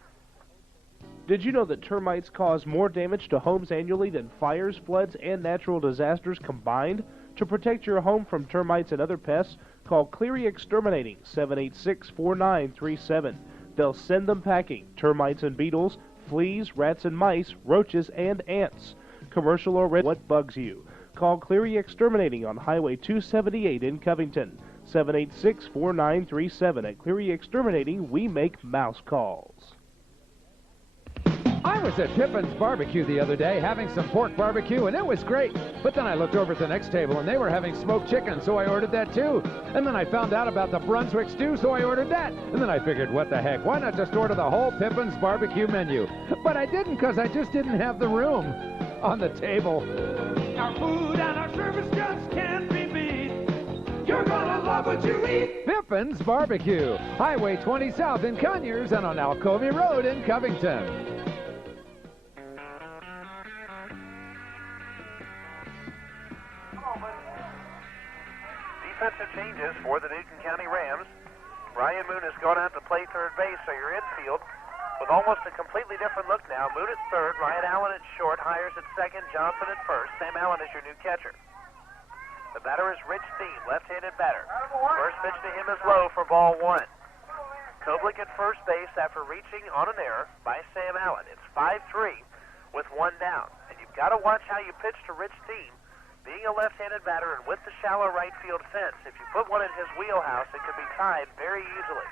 Did you know that termites cause more damage to homes annually than fires, floods, and natural disasters combined? To protect your home from termites and other pests, call Cleary Exterminating, 786-4937. They'll send them packing: termites and beetles, fleas, rats and mice, roaches, and ants. Commercial or red, what bugs you? Call Cleary Exterminating on Highway 278 in Covington, 786-4937. At Cleary Exterminating, we make mouse calls. I was at Pippin's Barbecue the other day having some pork barbecue, and it was great. But then I looked over at the next table, and they were having smoked chicken, so I ordered that too. And then I found out about the Brunswick stew, so I ordered that. And then I figured, what the heck, why not just order the whole Pippin's Barbecue menu? But I didn't, because I just didn't have the room on the table. Our food and our service just can't be beat. You're gonna love what you eat. Pippin's Barbecue, Highway 20 South in Conyers and on Alcovey Road in Covington. Defensive changes for the Newton County Rams. Brian Moon has gone out to play third base, so your infield with almost a completely different look now. Moon at third, Ryan Allen at short, Hires at second, Johnson at first. Sam Allen is your new catcher. The batter is Rich Thiem, left-handed batter. First pitch to him is low for ball 1. Koblich at first base after reaching on an error by Sam Allen. It's 5-3 with 1 down. And you've got to watch how you pitch to Rich Thiem. Being a left-handed batter and with the shallow right field fence, if you put one in his wheelhouse, it could be tied very easily.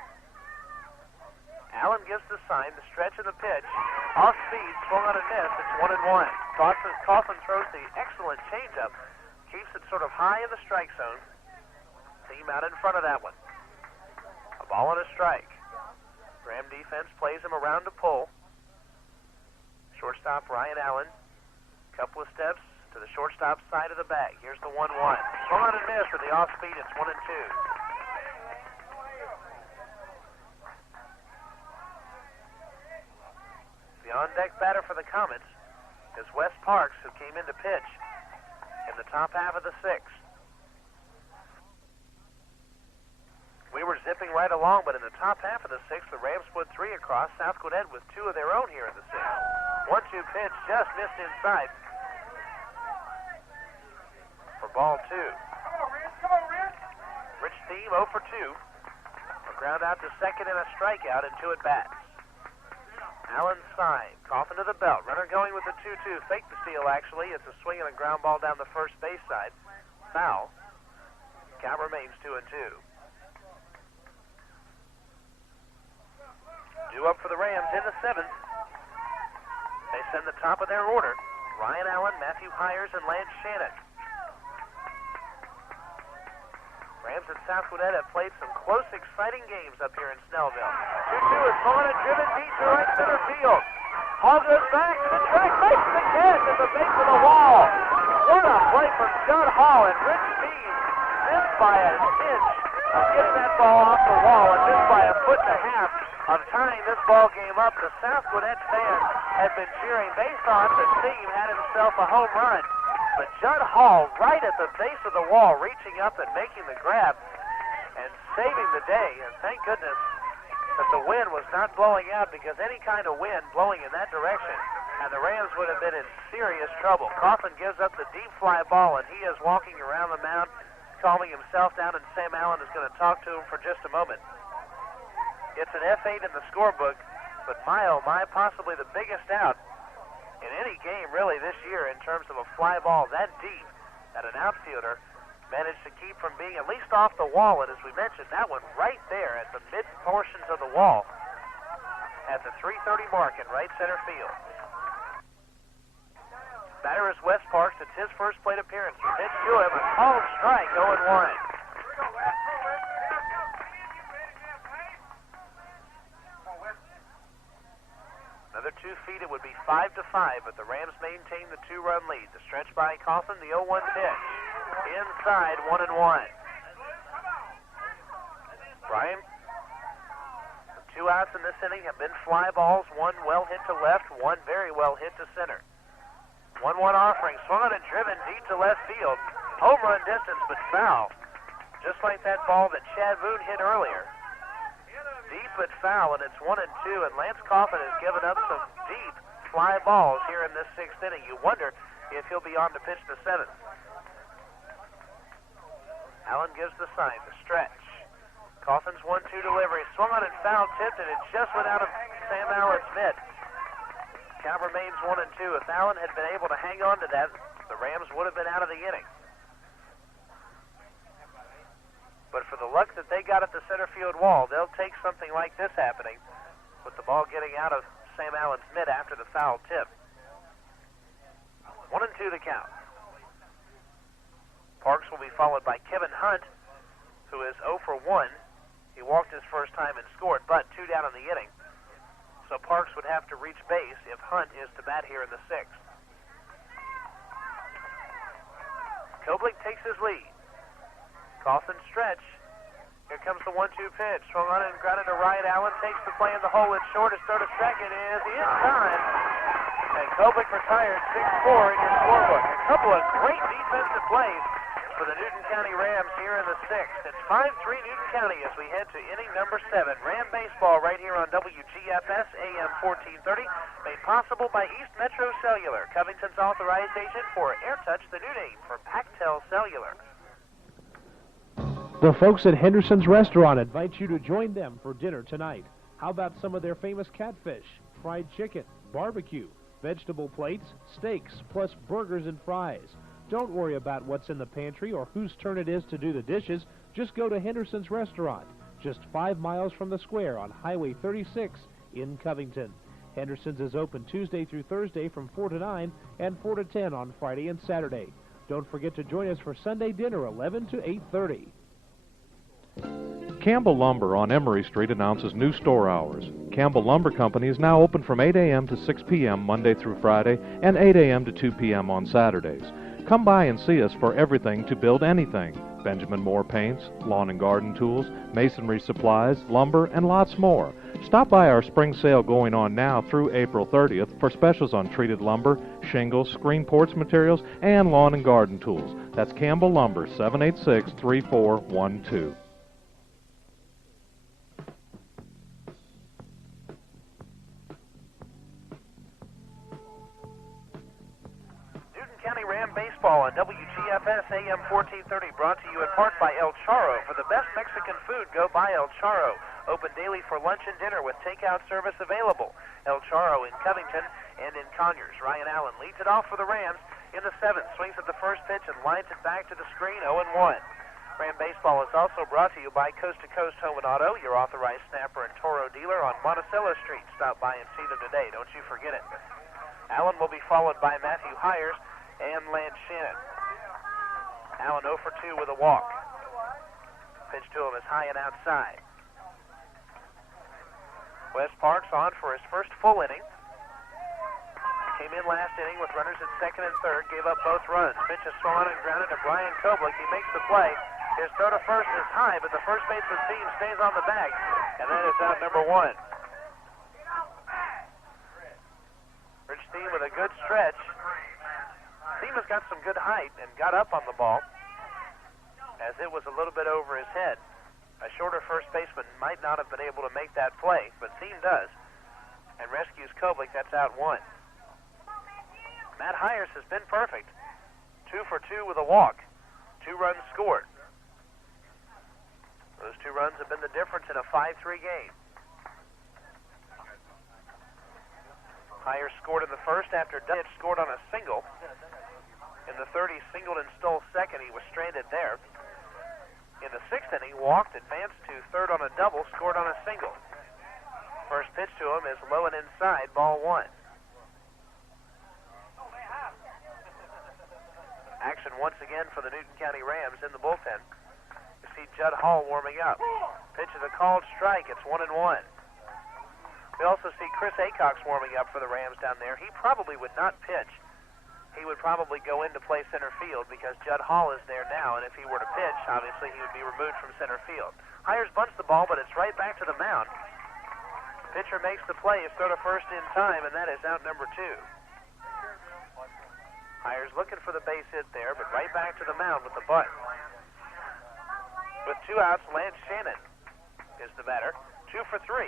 Allen gives the sign, the stretch of the pitch. Off speed, swung on a miss. It's 1-1. Coughlin throws the excellent changeup. Keeps it sort of high in the strike zone. Thiem out in front of that one. A ball and a strike. Ram defense plays him around to pull. Shortstop Ryan Allen. Couple of steps to the shortstop side of the bag. Here's the 1-1. Swung on and miss with the off speed. It's 1-2. The on-deck batter for the Comets is Wes Parks, who came in to pitch in the top half of the 6th. We were zipping right along, but in the top half of the 6th, the Rams put 3 across. South Gwinnett with 2 of their own here in the 6th. 1-2 pitch just missed inside for ball 2. Rich Thiem 0 for 2. A Ground out to second and a strikeout and 2 at-bats. Allen signed. Coffin to the belt. Runner going with the 2-2. Fake the steal, actually. It's a swing and a ground ball down the first base side. Foul. Count remains 2-2. Due up for the Rams in the 7th. They send the top of their order. Ryan Allen, Matthew Hires, and Lance Shannon. Rams and South Gwinnett have played some close, exciting games up here in Snellville. 2-2 is on and driven deep to right center field. Hall goes back to the track, makes the catch at the base of the wall. What a play from Judd Hall, and Rich Speed missed by an inch of getting that ball off the wall, and missed by a foot and a half of tying this ball game up. The South Gwinnett fans had been cheering. They thought the team had himself a home run. But Judd Hall, right at the base of the wall, reaching up and making the grab and saving the day. And thank goodness that the wind was not blowing out, because any kind of wind blowing in that direction, and the Rams would have been in serious trouble. Coffin gives up the deep fly ball, and he is walking around the mound, calming himself down, and Sam Allen is going to talk to him for just a moment. It's an F8 in the scorebook, but my, oh my, possibly the biggest out in any game really this year in terms of a fly ball that deep that an outfielder managed to keep from being at least off the wall. And as we mentioned, that one right there at the mid portions of the wall at the 3:30 mark in right center field. Batter is Wes Parks. It's his first plate appearance. Pitch to him, a called strike, 0-1. Another 2 feet, it would be 5-5, but the Rams maintain the 2-run lead. The stretch by Coffin, the 0-1 pitch. Inside, 1-1. Brian, the 2 outs in this inning have been fly balls. 1 well hit to left, 1 very well hit to center. 1-1 offering, swung on and driven deep to left field. Home run distance, but foul. Just like that ball that Chad Boone hit earlier. Deep but foul, and it's 1-2, and Lance Coffin has given up some deep fly balls here in this 6th inning. You wonder if he'll be on to pitch the 7th. Allen gives the sign, the stretch. Coffin's 1-2 delivery, swung on and foul tipped, and it just went out of Sam Allen's mitt. Count remains 1-2. If Allen had been able to hang on to that, the Rams would have been out of the inning. But for the luck that they got at the center field wall, they'll take something like this happening with the ball getting out of Sam Allen's mitt after the foul tip. 1-2 the count. Parks will be followed by Kevin Hunt, who is 0 for 1. He walked his first time and scored, but 2 down in the inning. So Parks would have to reach base if Hunt is to bat here in the 6th. Koblich takes his lead. Coffin stretch. Here comes the 1-2 pitch. Swung on and grounded to right. Allen takes the play in the hole. It's short. His throw to second is in time. And Koblich retired 6-4 in your scorebook. A couple of great defensive plays for the Newton County Rams here in the 6th. It's 5-3 Newton County as we head to inning number 7. Ram baseball right here on WGFS AM 1430, made possible by East Metro Cellular, Covington's authorized agent for AirTouch, the new name for Pactel Cellular. The folks at Henderson's Restaurant invite you to join them for dinner tonight. How about some of their famous catfish, fried chicken, barbecue, vegetable plates, steaks, plus burgers and fries? Don't worry about what's in the pantry or whose turn it is to do the dishes. Just go to Henderson's Restaurant, just 5 miles from the square on Highway 36 in Covington. Henderson's is open Tuesday through Thursday from 4 to 9 and 4 to 10 on Friday and Saturday. Don't forget to join us for Sunday dinner 11 to 8:30. Campbell Lumber on Emory Street announces new store hours. Campbell Lumber Company is now open from 8 a.m. to 6 p.m. Monday through Friday and 8 a.m. to 2 p.m. on Saturdays. Come by and see us for everything to build anything. Benjamin Moore paints, lawn and garden tools, masonry supplies, lumber, and lots more. Stop by our spring sale going on now through April 30th for specials on treated lumber, shingles, screen porch materials, and lawn and garden tools. That's Campbell Lumber, 786-3412. Ram Baseball on WGFS AM 1430, brought to you in part by El Charro. For the best Mexican food, go by El Charro. Open daily for lunch and dinner with takeout service available. El Charro in Covington and in Conyers. Ryan Allen leads it off for the Rams in the 7th. Swings at the first pitch and lines it back to the screen, 0-1. Ram Baseball is also brought to you by Coast to Coast Home and Auto, your authorized snapper and Toro dealer on Monticello Street. Stop by and see them today. Don't you forget it. Allen will be followed by Matthew Hires and Lance Shannon. Allen 0 for 2 with a walk. Pitch to him is high and outside. Wes Parks on for his first full inning. Came in last inning with runners at second and third, gave up both runs. Pitch is swung and grounded to Brian Koblich. He makes the play. His throw to first is high, but the first baseman team stays on the bag, and that is out number 1. Rich Thiem with a good stretch. Thiem has got some good height and got up on the ball as it was a little bit over his head. A shorter first baseman might not have been able to make that play, but Thiem does, and rescues Koblich. That's out 1. Matt Hires has been perfect. 2 for 2 with a walk. 2 runs scored. Those 2 runs have been the difference in a 5-3 game. Hires scored in the first after Dutch scored on a single. In the third, he singled and stole second. He was stranded there. In the 6th inning, walked, advanced to third on a double, scored on a single. First pitch to him is low and inside, ball 1. Action once again for the Newton County Rams in the bullpen. You see Judd Hall warming up. Pitch is a called strike. It's 1-1. We also see Chris Acox warming up for the Rams down there. He probably would not pitch. He would probably go in to play center field because Judd Hall is there now, and if he were to pitch, obviously he would be removed from center field. Hires bunts the ball, but it's right back to the mound. Pitcher makes the play. His throw to first in time, and that is out number 2. Hires looking for the base hit there, but right back to the mound with the bunt. With 2 outs, Lance Shannon is the batter. 2 for 3.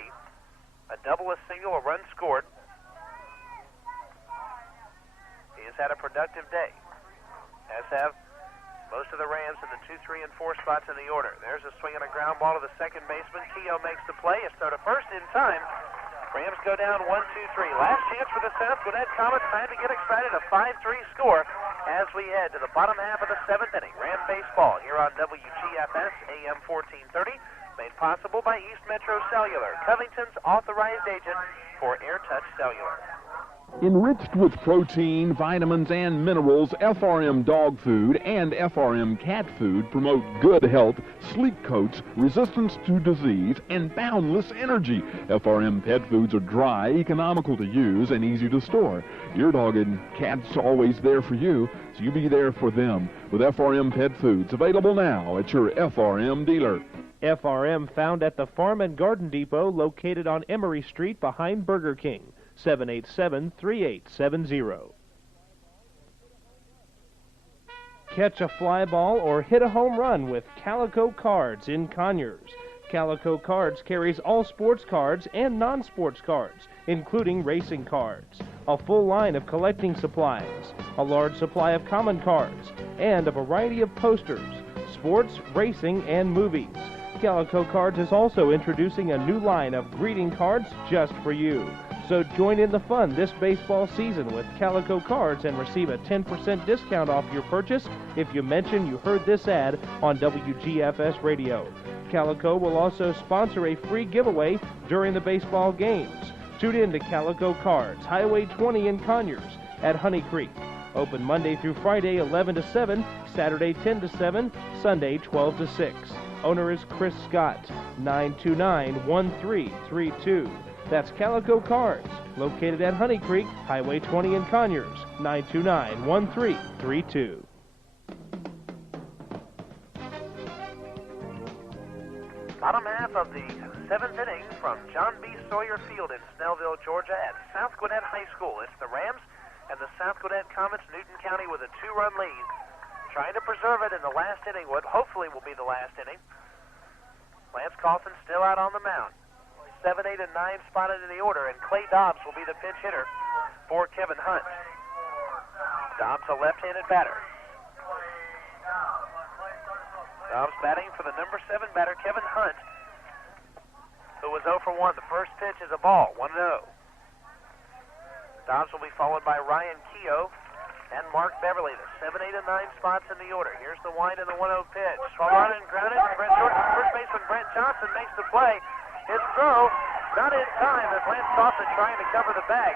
A double, a single, a run scored. He has had a productive day, as have most of the Rams in the 2, 3, and 4 spots in the order. There's a swing and a ground ball to the second baseman. Keogh makes the play. His throw to first in time. Rams go down 1-2-3. Last chance for the South Gwinnett Comets. Time to get excited. A 5-3 score as we head to the bottom half of the 7th inning. Ram Baseball here on WGFS AM 1430. Made possible by East Metro Cellular, Covington's authorized agent for AirTouch Cellular. Enriched with protein, vitamins, and minerals, FRM dog food and FRM cat food promote good health, sleek coats, resistance to disease, and boundless energy. FRM pet foods are dry, economical to use, and easy to store. Your dog and cat's always there for you, so you be there for them with FRM pet foods, available now at your FRM dealer. FRM found at the Farm and Garden Depot located on Emory Street behind Burger King. 787-3870. Catch a fly ball or hit a home run with Calico Cards in Conyers. Calico Cards carries all sports cards and non-sports cards, including racing cards, a full line of collecting supplies, a large supply of common cards, and a variety of posters, sports, racing, and movies. Calico Cards is also introducing a new line of greeting cards just for you. So join in the fun this baseball season with Calico Cards and receive a 10% discount off your purchase if you mention you heard this ad on WGFS Radio. Calico will also sponsor a free giveaway during the baseball games. Tune in to Calico Cards, Highway 20 in Conyers at Honey Creek. Open Monday through Friday 11 to 7, Saturday 10 to 7, Sunday 12 to 6. Owner is Chris Scott, 929-1332. That's Calico Cards, located at Honey Creek, Highway 20 in Conyers, 929-1332. Bottom half of the 7th inning from John B. Sawyer Field in Snellville, Georgia at South Gwinnett High School. It's the Rams and the South Gwinnett Comets, Newton County with a 2-run lead. Trying to preserve it in the last inning, what hopefully will be the last inning. Lance Coffin still out on the mound. 7, 8, and 9 spotted in the order, and Clay Dobbs will be the pinch hitter for Kevin Hunt. Dobbs, a left-handed batter. Dobbs batting for the number 7 batter, Kevin Hunt, who was 0 for 1. The first pitch is a ball, 1-0. Dobbs will be followed by Ryan Keogh and Mark Beverly, the 7, 8, and 9 spots in the order. Here's the wind and the 1-0 pitch. Swung on and grounded. Brent Jordan, first baseman Brent Johnson makes the play. His throw not in time as Lance Coughlin trying to cover the bag,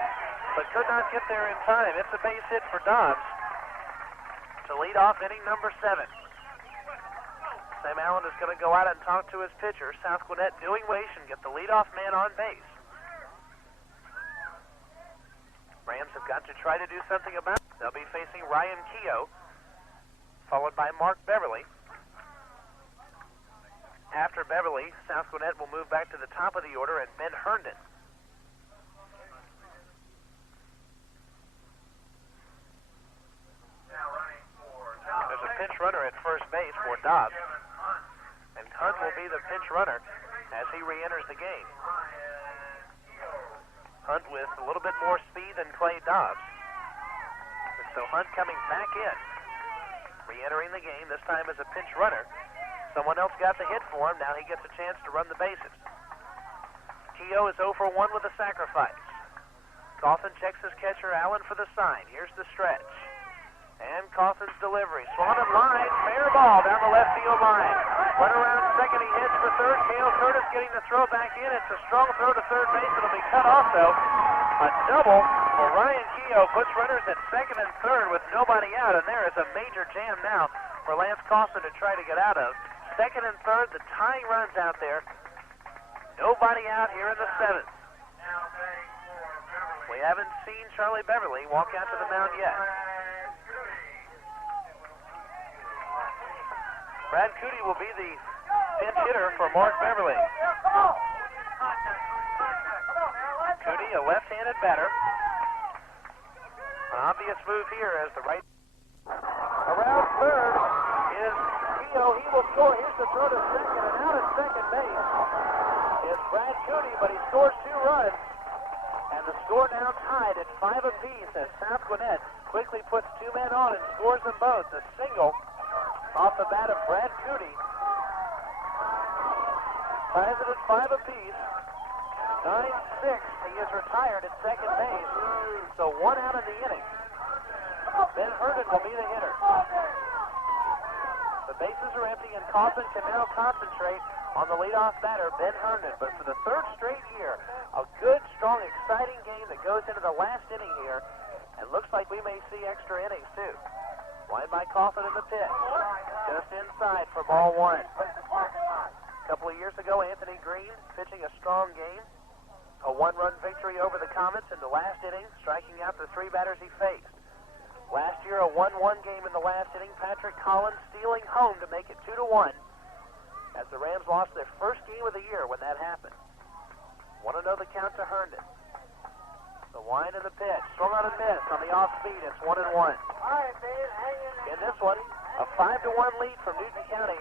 but could not get there in time. It's a base hit for Dobbs to lead off inning number 7. Sam Allen is going to go out and talk to his pitcher. South Gwinnett doing ways and get the leadoff man on base. Rams have got to try to do something about it. They'll be facing Ryan Keogh, followed by Mark Beverly. After Beverly, South Gwinnett will move back to the top of the order and Ben Herndon. There's a pinch runner at first base for Dobbs, and Hunt will be the pinch runner as he re-enters the game. Hunt with a little bit more speed than Clay Dobbs. And so Hunt coming back in, re-entering the game, this time as a pinch runner. Someone else got the hit for him. Now he gets a chance to run the bases. Keogh is 0 for 1 with a sacrifice. Coughlin checks his catcher Allen for the sign. Here's the stretch. And Coughlin's delivery. Swung on line, fair ball down the left field line. Run around second, he hits for third. Cale Curtis getting the throw back in. It's a strong throw to third base. It'll be cut off, though. A double for Ryan Keogh puts runners at second and third with nobody out, and there is a major jam now for Lance Coughlin to try to get out of. Second and third, the tying runs out there. Nobody out here in the 7th. We haven't seen Charlie Beverly walk out to the mound yet. Brad Cootie will be the pinch hitter for Mark Beverly. Cootie, a left-handed batter. An obvious move here as the right. Around third is Keogh. He will score. Here's the throw to second, and out at second base is Brad Cootie, but he scores 2 runs. And the score now tied at 5 apiece as South Gwinnett quickly puts 2 men on and scores them both. A single off the bat of Brad Cootie ties it at 5 apiece. 9-6. He is retired at second base. So 1 out in the inning. Ben Herndon will be the hitter. The bases are empty and Coughlin can now concentrate on the leadoff batter, Ben Herndon. But for the 3rd straight year, a good, strong, exciting game that goes into the last inning here. And looks like we may see extra innings, too. Wind by Coughlin in the pitch. Just inside for ball 1. A couple of years ago, Anthony Green pitching a strong game. A 1-run victory over the Comets in the last inning, striking out the 3 batters he faced. Last year, a 1-1 game in the last inning. Patrick Collins stealing home to make it 2-1 as the Rams lost their first game of the year when that happened. 1-0 the count to Herndon. The wind and the pitch. Swung on a miss on the off speed. It's 1-1. In this one, a 5-1 lead from Newton County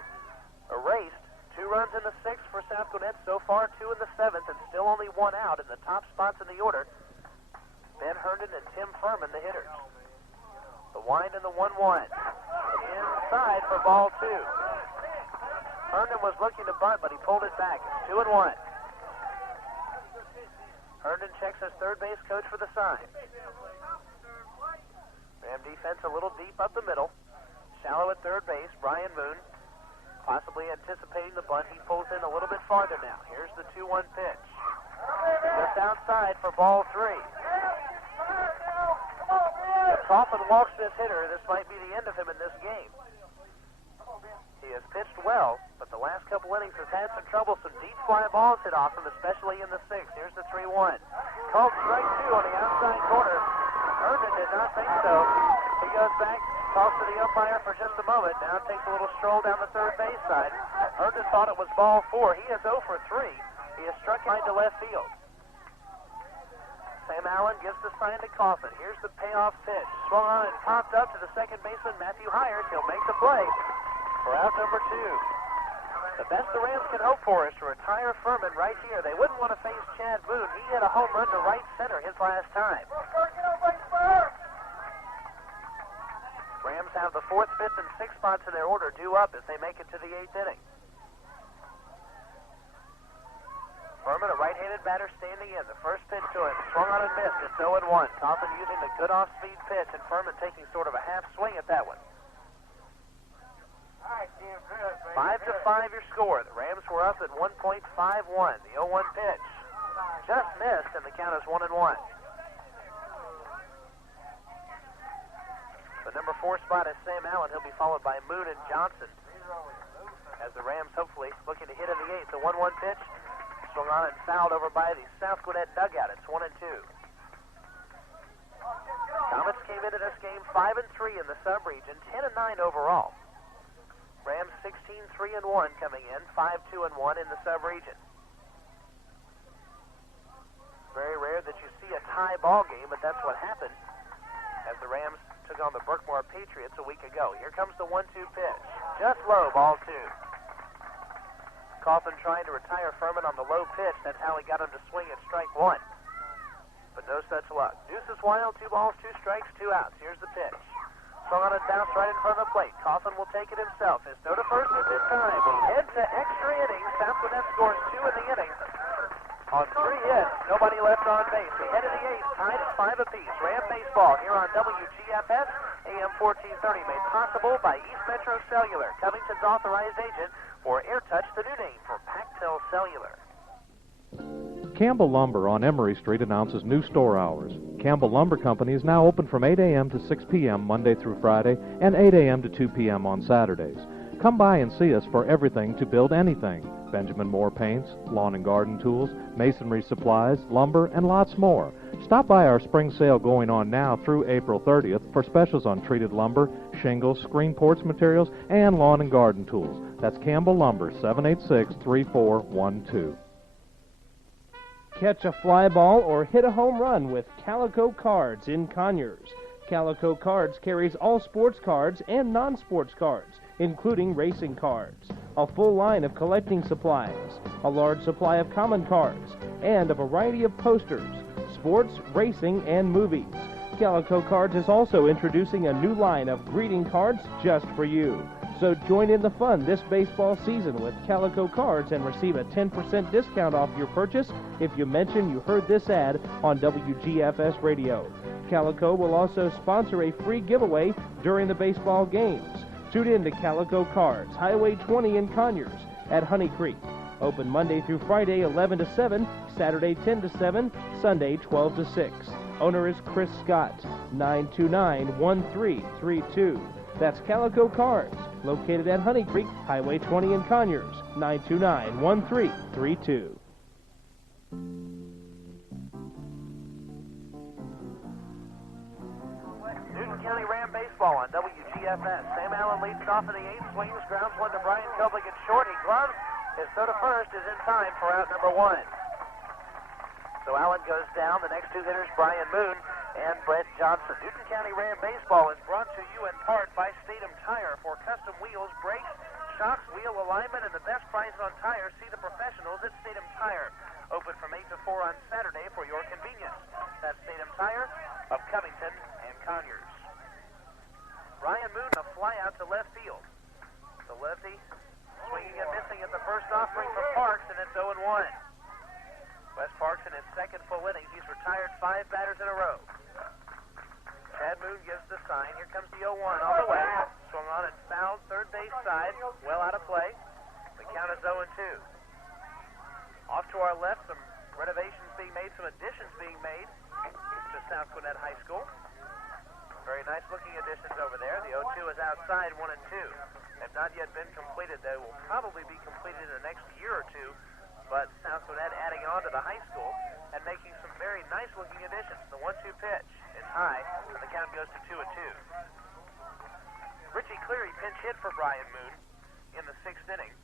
erased. 2 runs in the 6th for South Gwinnett. So far, 2 in the 7th, and still only 1 out in the top spots in the order. Ben Herndon and Tim Furman, the hitters. The wind and the 1-1. Inside for ball 2. Herndon was looking to bunt, but he pulled it back. It's 2-1. Herndon checks his third base coach for the sign. Ram defense a little deep up the middle. Shallow at third base. Brian Moon possibly anticipating the bunt. He pulls in a little bit farther now. Here's the 2-1 pitch. Just outside for ball 3. If Coughlin walks this hitter, this might be the end of him in this game. He has pitched well, but the last couple innings has had some trouble. Some deep fly balls hit off him, especially in the 6th. Here's the 3-1. Called strike 2 on the outside corner. Herndon did not think so. He goes back, talks to the umpire for just a moment. Now takes a little stroll down the third base side. Herndon thought it was ball 4. He is 0 for 3. He has struck line to left field. Sam Allen gives the sign to Coughlin. Here's the payoff pitch. Swung on and popped up to the second baseman, Matthew Hires. He'll make the play for out number 2. The best the Rams can hope for is to retire Furman right here. They wouldn't want to face Chad Boone. He hit a home run to right center his last time. have the 4th, 5th, and 6th spots in their order due up as they make it to the 8th inning. Furman, a right-handed batter, standing in. The first pitch to him, swung on and missed. It's 0-1. Coffin using the good off-speed pitch, and Furman taking sort of a half swing at that one. 5-5 your score. The Rams were up at 1.51. The 0-1 pitch just missed, and the count is 1-1. The number 4 spot is Sam Allen. He'll be followed by Moon and Johnson. As the Rams hopefully looking to hit in the 8th. The 1-1 pitch swung on and fouled over by the South Gwinnett dugout. It's 1-2. Comets came into this game 5-3 in the sub-region, 10-9 overall. Rams 16-3-1 coming in, 5-2-1 in the sub-region. Very rare that you see a tie ball game, but that's what happened as the Rams took on the Berkmore Patriots a week ago. Here comes the 1-2 pitch. Just low, ball 2. Coffin trying to retire Furman on the low pitch. That's how he got him to swing at strike 1. But no such luck. Deuces wild, 2 balls, 2 strikes, 2 outs. Here's the pitch. Swung on and bounced right in front of the plate. Coffin will take it himself. His throw to first is in time. Head to extra innings. South Gwinnett scores 2 in the inning. On 3 hits, nobody left on base. We head to the 8th, tied at 5 apiece. Ram baseball here on WGFS, AM 1430, made possible by East Metro Cellular, Covington's authorized agent for AirTouch, the new name for Pactel Cellular. Campbell Lumber on Emory Street announces new store hours. Campbell Lumber Company is now open from 8 a.m. to 6 p.m. Monday through Friday and 8 a.m. to 2 p.m. on Saturdays. Come by and see us for everything to build anything. Benjamin Moore paints, lawn and garden tools, masonry supplies, lumber, and lots more. Stop by our spring sale going on now through April 30th for specials on treated lumber, shingles, screen porch materials, and lawn and garden tools. That's Campbell Lumber, 786-3412. Catch a fly ball or hit a home run with Calico Cards in Conyers. Calico Cards carries all sports cards and non-sports cards, including racing cards, a full line of collecting supplies, a large supply of common cards, and a variety of posters, sports, racing, and movies. Calico Cards is also introducing a new line of greeting cards just for you. So join in the fun this baseball season with Calico Cards and receive a 10% discount off your purchase if you mention you heard this ad on WGFS Radio. Calico will also sponsor a free giveaway during the baseball games. Tune in to Calico Cards, Highway 20 in Conyers at Honey Creek. Open Monday through Friday 11 to 7, Saturday 10 to 7, Sunday 12 to 6. Owner is Chris Scott, 929-1332. That's Calico Cards, located at Honey Creek, Highway 20 in Conyers, 929-1332. Newton County Ram baseball on WGFS. Sam Allen leads it off in the 8th, swings, grounds one to Brian Koblick at short. He gloves. His throw to first is in time for out number 1. So Allen goes down. The next 2 hitters, Brian Moon and Brett Johnson. Newton County Ram baseball is brought to you in part by Statham Tire. For custom wheels, brakes, shocks, wheel alignment, and the best prices on tires, see the professionals at Statham Tire. Open from 8 to 4 on Saturday for your convenience. That's Statham Tire of Covington and Conyers. Brian Moon, a fly out to left field. The lefty swinging and missing at the first offering for Parks, and it's 0-1. Wes Parks in his second full inning. He's retired 5 batters in a row. Chad Moon gives the sign. Here comes the 0-1 on the way. Swung on and fouled third base side. Well out of play. The count is 0-2. Off to our left, some renovations being made, some additions being made to South Gwinnett High School. Very nice looking additions over there. The 0-2 is outside, 1-2. Have not yet been completed. They will probably be completed in the next year or two. But South Gwinnett adding on to the high school and making some very nice looking additions. The 1-2 pitch is high, and the count goes to 2-2. Richie Cleary pinch hit for Brian Moon in the 6th inning.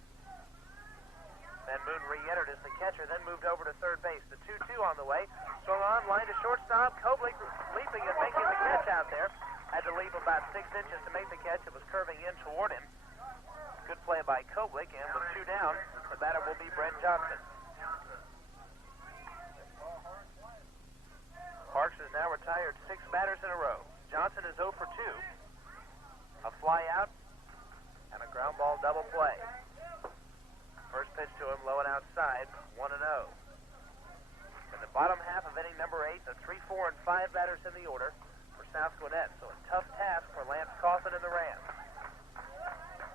Then Moon re-entered as the catcher, then moved over to third base. The 2-2 on the way. Swung on, line to shortstop. Koblick leaping and making the catch out there. Had to leap about 6 inches to make the catch. It was curving in toward him. Good play by Koblick, and with 2 down, the batter will be Brent Johnson. Parks has now retired 6 batters in a row. Johnson is 0 for 2. a fly out, and a ground ball double play. First pitch to him, low and outside, 1-0. In the bottom half of inning number 8, the 3, 4, and 5 batters in the order for South Gwinnett. So a tough task for Lance Coffin and the Rams.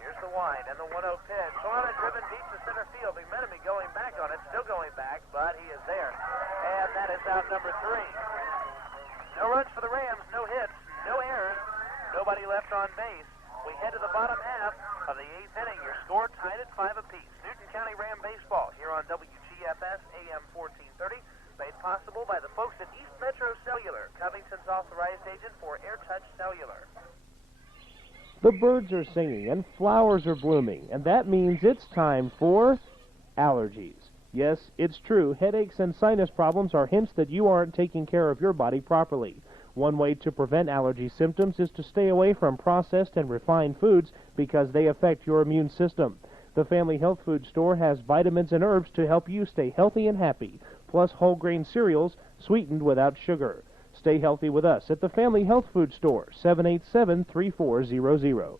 Here's the wind and the 1-0 pitch. On it, driven deep to center field. McMenemy going back on it, still going back, but he is there. And that is out number 3. No runs for the Rams, no hits, no errors, nobody left on base. We head to the bottom half of the 8th inning. Your score tied at 5 apiece. Newton County Ram baseball here on WGFS AM 1430, made possible by the folks at East Metro Cellular, Covington's authorized agent for AirTouch Cellular. The birds are singing and flowers are blooming, and that means it's time for allergies. Yes, it's true. Headaches and sinus problems are hints that you aren't taking care of your body properly. One way to prevent allergy symptoms is to stay away from processed and refined foods because they affect your immune system. The Family Health Food Store has vitamins and herbs to help you stay healthy and happy, plus whole grain cereals sweetened without sugar. Stay healthy with us at the Family Health Food Store, 787-3400.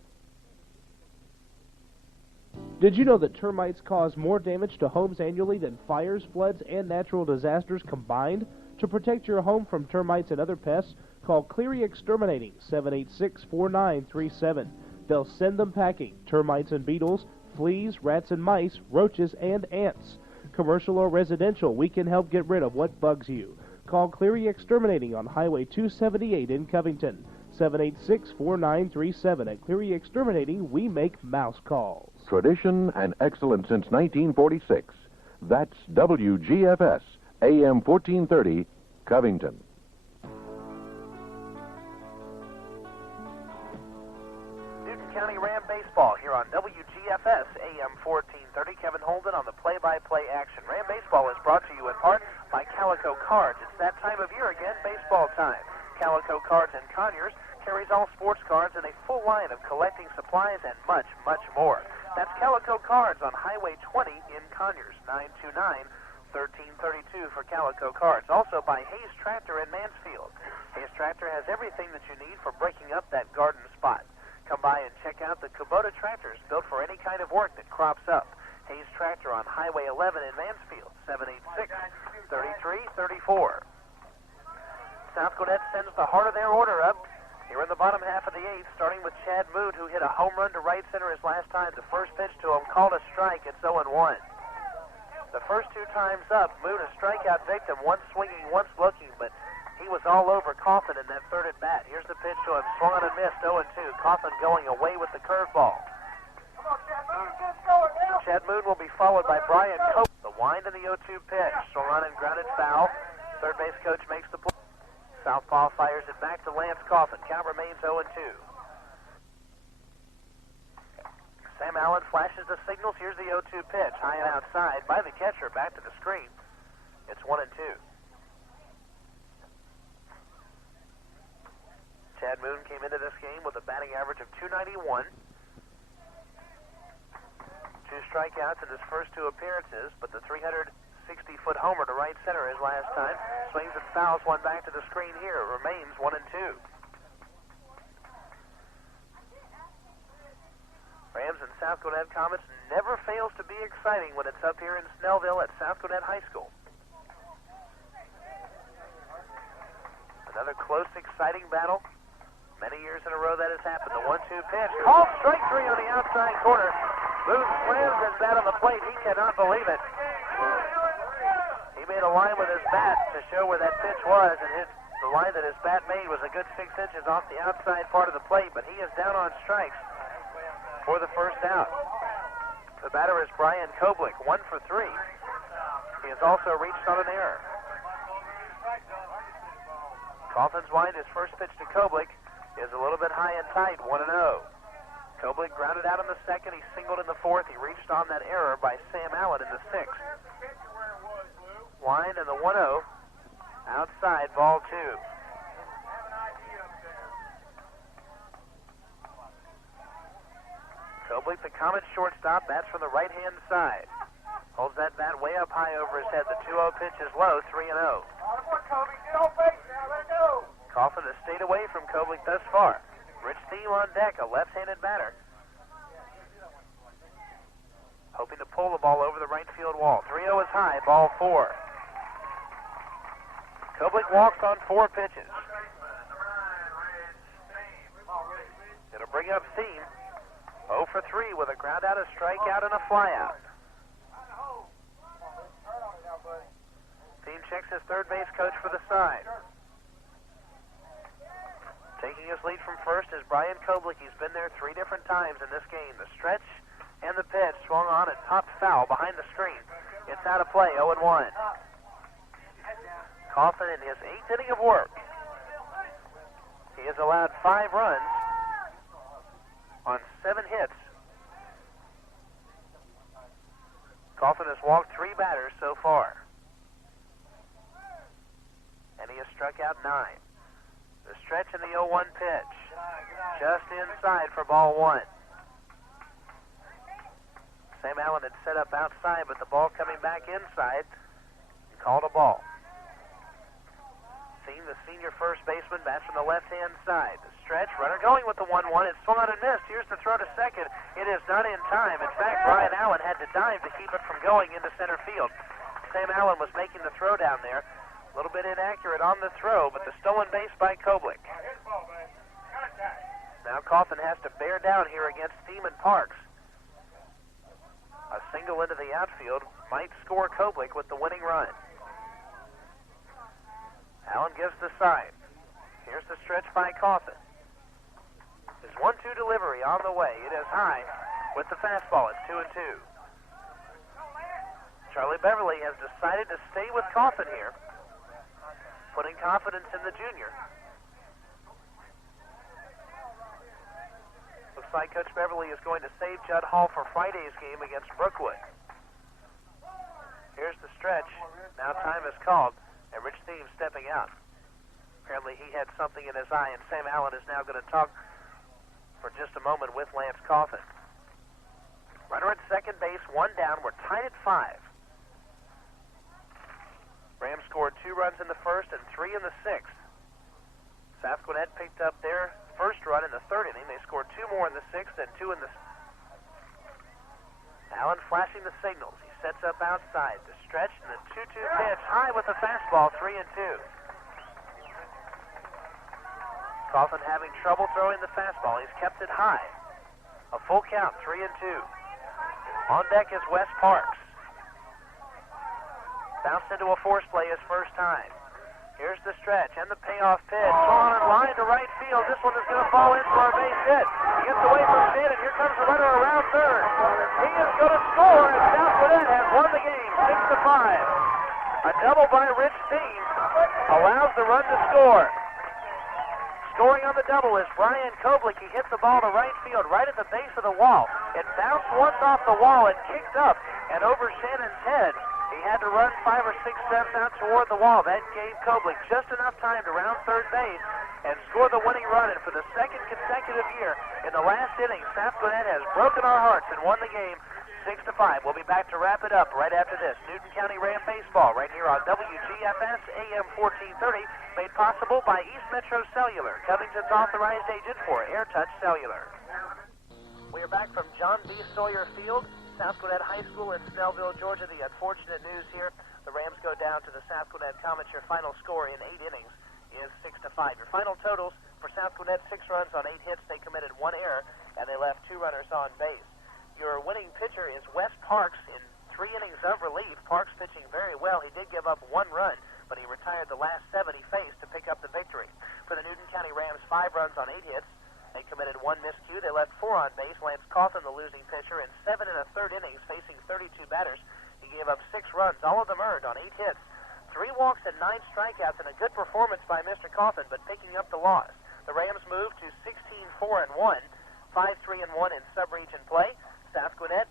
Did you know that termites cause more damage to homes annually than fires, floods, and natural disasters combined? To protect your home from termites and other pests, call Cleary Exterminating, 786-4937. They'll send them packing, termites and beetles, fleas, rats and mice, roaches, and ants. Commercial or residential, we can help get rid of what bugs you. Call Cleary Exterminating on Highway 278 in Covington, 786-4937. At Cleary Exterminating, we make mouse calls. Tradition and excellence since 1946. That's WGFS, AM 1430, Covington. Newton County Ram baseball here on WGFS, AM 1430. Kevin Holden on the play-by-play action. Ram baseball is brought to you in part by Calico Cards. It's that time of year again, baseball time. Calico Cards in Conyers carries all sports cards and a full line of collecting supplies and much, much more. That's Calico Cards on Highway 20 in Conyers, 929-1332 for Calico Cards. Also by Hayes Tractor in Mansfield. Hayes Tractor has everything that you need for breaking up that garden spot. Come by and check out the Kubota tractors built for any kind of work that crops up. Hayes Tractor on Highway 11 in Mansfield, 786-3334. South Gwinnett sends the heart of their order up here in the bottom half of the 8th, starting with Chad Moon, who hit a home run to right center his last time. The first pitch to him called a strike. It's 0-1. The first 2 times up, Moon a strikeout victim, once swinging, once looking, but he was all over Coffin in that third at bat. Here's the pitch to him, swung on and missed, 0-2. Coffin going away with the curveball. Chad Moon will be followed by Brian Cope. The wind and the 0-2 pitch, swung on and grounded foul. Third base coach makes the play. Southpaw fires it back to Lance Coffin. Count remains 0-2. Sam Allen flashes the signals. Here's the 0-2 pitch. High and outside by the catcher. Back to the screen. It's 1-2. Chad Moon came into this game with a batting average of .291. 2 strikeouts in his first 2 appearances, but the 360-foot homer to right center his last time. Swings and fouls one back to the screen here. It remains 1-2. Rams and South Gwinnett Comets never fails to be exciting when it's up here in Snellville at South Gwinnett High School. Another close, exciting battle. Many years in a row that has happened. The 1-2 pitch. Called strike 3 on the outside corner. Moon slams his bat on the plate. He cannot believe it. He made a line with his bat to show where that pitch was, and the line that his bat made was a good 6 inches off the outside part of the plate, but he is down on strikes for the first out. The batter is Brian Koblick, 1 for 3. He has also reached on an error. Coffin's wind, his first pitch to Koblick, is a little bit high and tight, 1-0. Koblick grounded out in the second. He singled in the fourth. He reached on that error by Sam Allen in the sixth. Wind and the 1-0. Outside, ball 2. Koblick, the Comet shortstop, bats from the right-hand side. Holds that bat way up high over his head. The 2-0 pitch is low, 3-0. Coffin has stayed away from Koblick thus far. Rich Thiem on deck, a left-handed batter. Hoping to pull the ball over the right field wall. 3-0 is high, ball 4. Koblich walks on 4 pitches. It'll bring up Thiem. 0 for 3 with a ground out, a strikeout, and a flyout. Thiem checks his third base coach for the side. Taking his lead from first is Brian Koblich. He's been there 3 different times in this game. The stretch and the pitch swung on and popped foul behind the screen. It's out of play, 0-1. Coffin in his 8th inning of work. He has allowed 5 runs on 7 hits. Coffin has walked 3 batters so far. And he has struck out 9. The stretch in the 0-1 pitch. Just inside for ball 1. Sam Allen had set up outside, but the ball coming back inside and called a ball. Thiem, the senior first baseman, bats from the left-hand side. The stretch, runner going with the 1-1. It swung out and missed. Here's the throw to second. It is not in time. In fact, Brian Allen had to dive to keep it from going into center field. Sam Allen was making the throw down there. A little bit inaccurate on the throw, but the stolen base by Koblich. Now Coffin has to bear down here against Thiem and Parks. A single into the outfield might score Koblich with the winning run. Allen gives the sign. Here's the stretch by Coffin. His 1-2 delivery on the way. It is high with the fastball. It's 2-2. Charlie Beverly has decided to stay with Coffin here, putting confidence in the junior. Looks like Coach Beverly is going to save Judd Hall for Friday's game against Brookwood. Here's the stretch. Now time is called, and Rich Thiem stepping out. Apparently he had something in his eye, and Sam Allen is now going to talk for just a moment with Lance Coffin. Runner at second base, 1 down. We're tied at 5. Rams scored 2 runs in the first and 3 in the 6th. South Gwinnett picked up their first run in the 3rd inning. They scored 2 more in the 6th and 2 in the... Allen flashing the signals. He sets up outside. The stretch and the 2-2 pitch. High with the fastball, 3-2. Coffin having trouble throwing the fastball. He's kept it high. A full count, 3-2. On deck is Wes Parks. Bounced into a force play his first time. Here's the stretch and the payoff pitch. On line to right field. This one is going to fall in for a base hit. He gets away from Shane, and here comes the runner around third. He is going to score, and South Gwinnett has won the game, 6-5. A double by Rich Thiem allows the run to score. Scoring on the double is Brian Koblich. He hit the ball to right field, right at the base of the wall. It bounced once off the wall and kicked up and over Shannon's head. He had to run 5 or 6 steps out toward the wall. That gave Koblich just enough time to round third base and score the winning run. And for the 2nd consecutive year, in the last inning, South Gwinnett has broken our hearts and won the game 6-5. We'll be back to wrap it up right after this. Newton County Ram Baseball right here on WGFS AM 1430, made possible by East Metro Cellular, Covington's authorized agent for AirTouch Cellular. We are back from John B. Sawyer Field, South Gwinnett High School in Snellville, Georgia. The unfortunate news here, the Rams go down to the South Gwinnett Comets. Your final score in 8 innings is 6-5. Your final totals for South Gwinnett: 6 runs on 8 hits. They committed 1 error, and they left 2 runners on base. Your winning pitcher is Wes Parks in 3 innings of relief. Parks pitching very well. He did give up 1 run, but he retired the last 7 he faced to pick up the victory. For the Newton County Rams, 5 runs on 8 hits. They committed 1 miscue. They left 4 on base. Lance Coffin, the losing pitcher, in 7 1/3 innings, facing 32 batters. He gave up 6 runs, all of them earned on 8 hits. 3 walks and 9 strikeouts, and a good performance by Mr. Coffin, but picking up the loss. The Rams moved to 16-4-1, 5-3-1 in sub-region play. South Gwinnett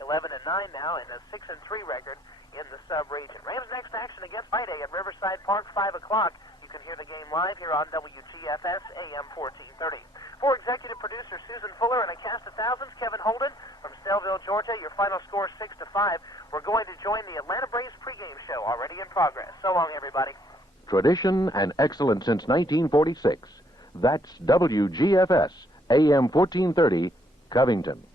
11-9 now, and a 6-3 record in the sub-region. Rams next action against Friday at Riverside Park, 5 o'clock. You can hear the game live here on WGFS AM 1430. For executive producer Susan Fuller and a cast of thousands, Kevin Holden from Snellville, Georgia. Your final score 6-5. We're going to join the Atlanta Braves pregame show already in progress. So long, everybody. Tradition and excellence since 1946. That's WGFS, AM 1430, Covington.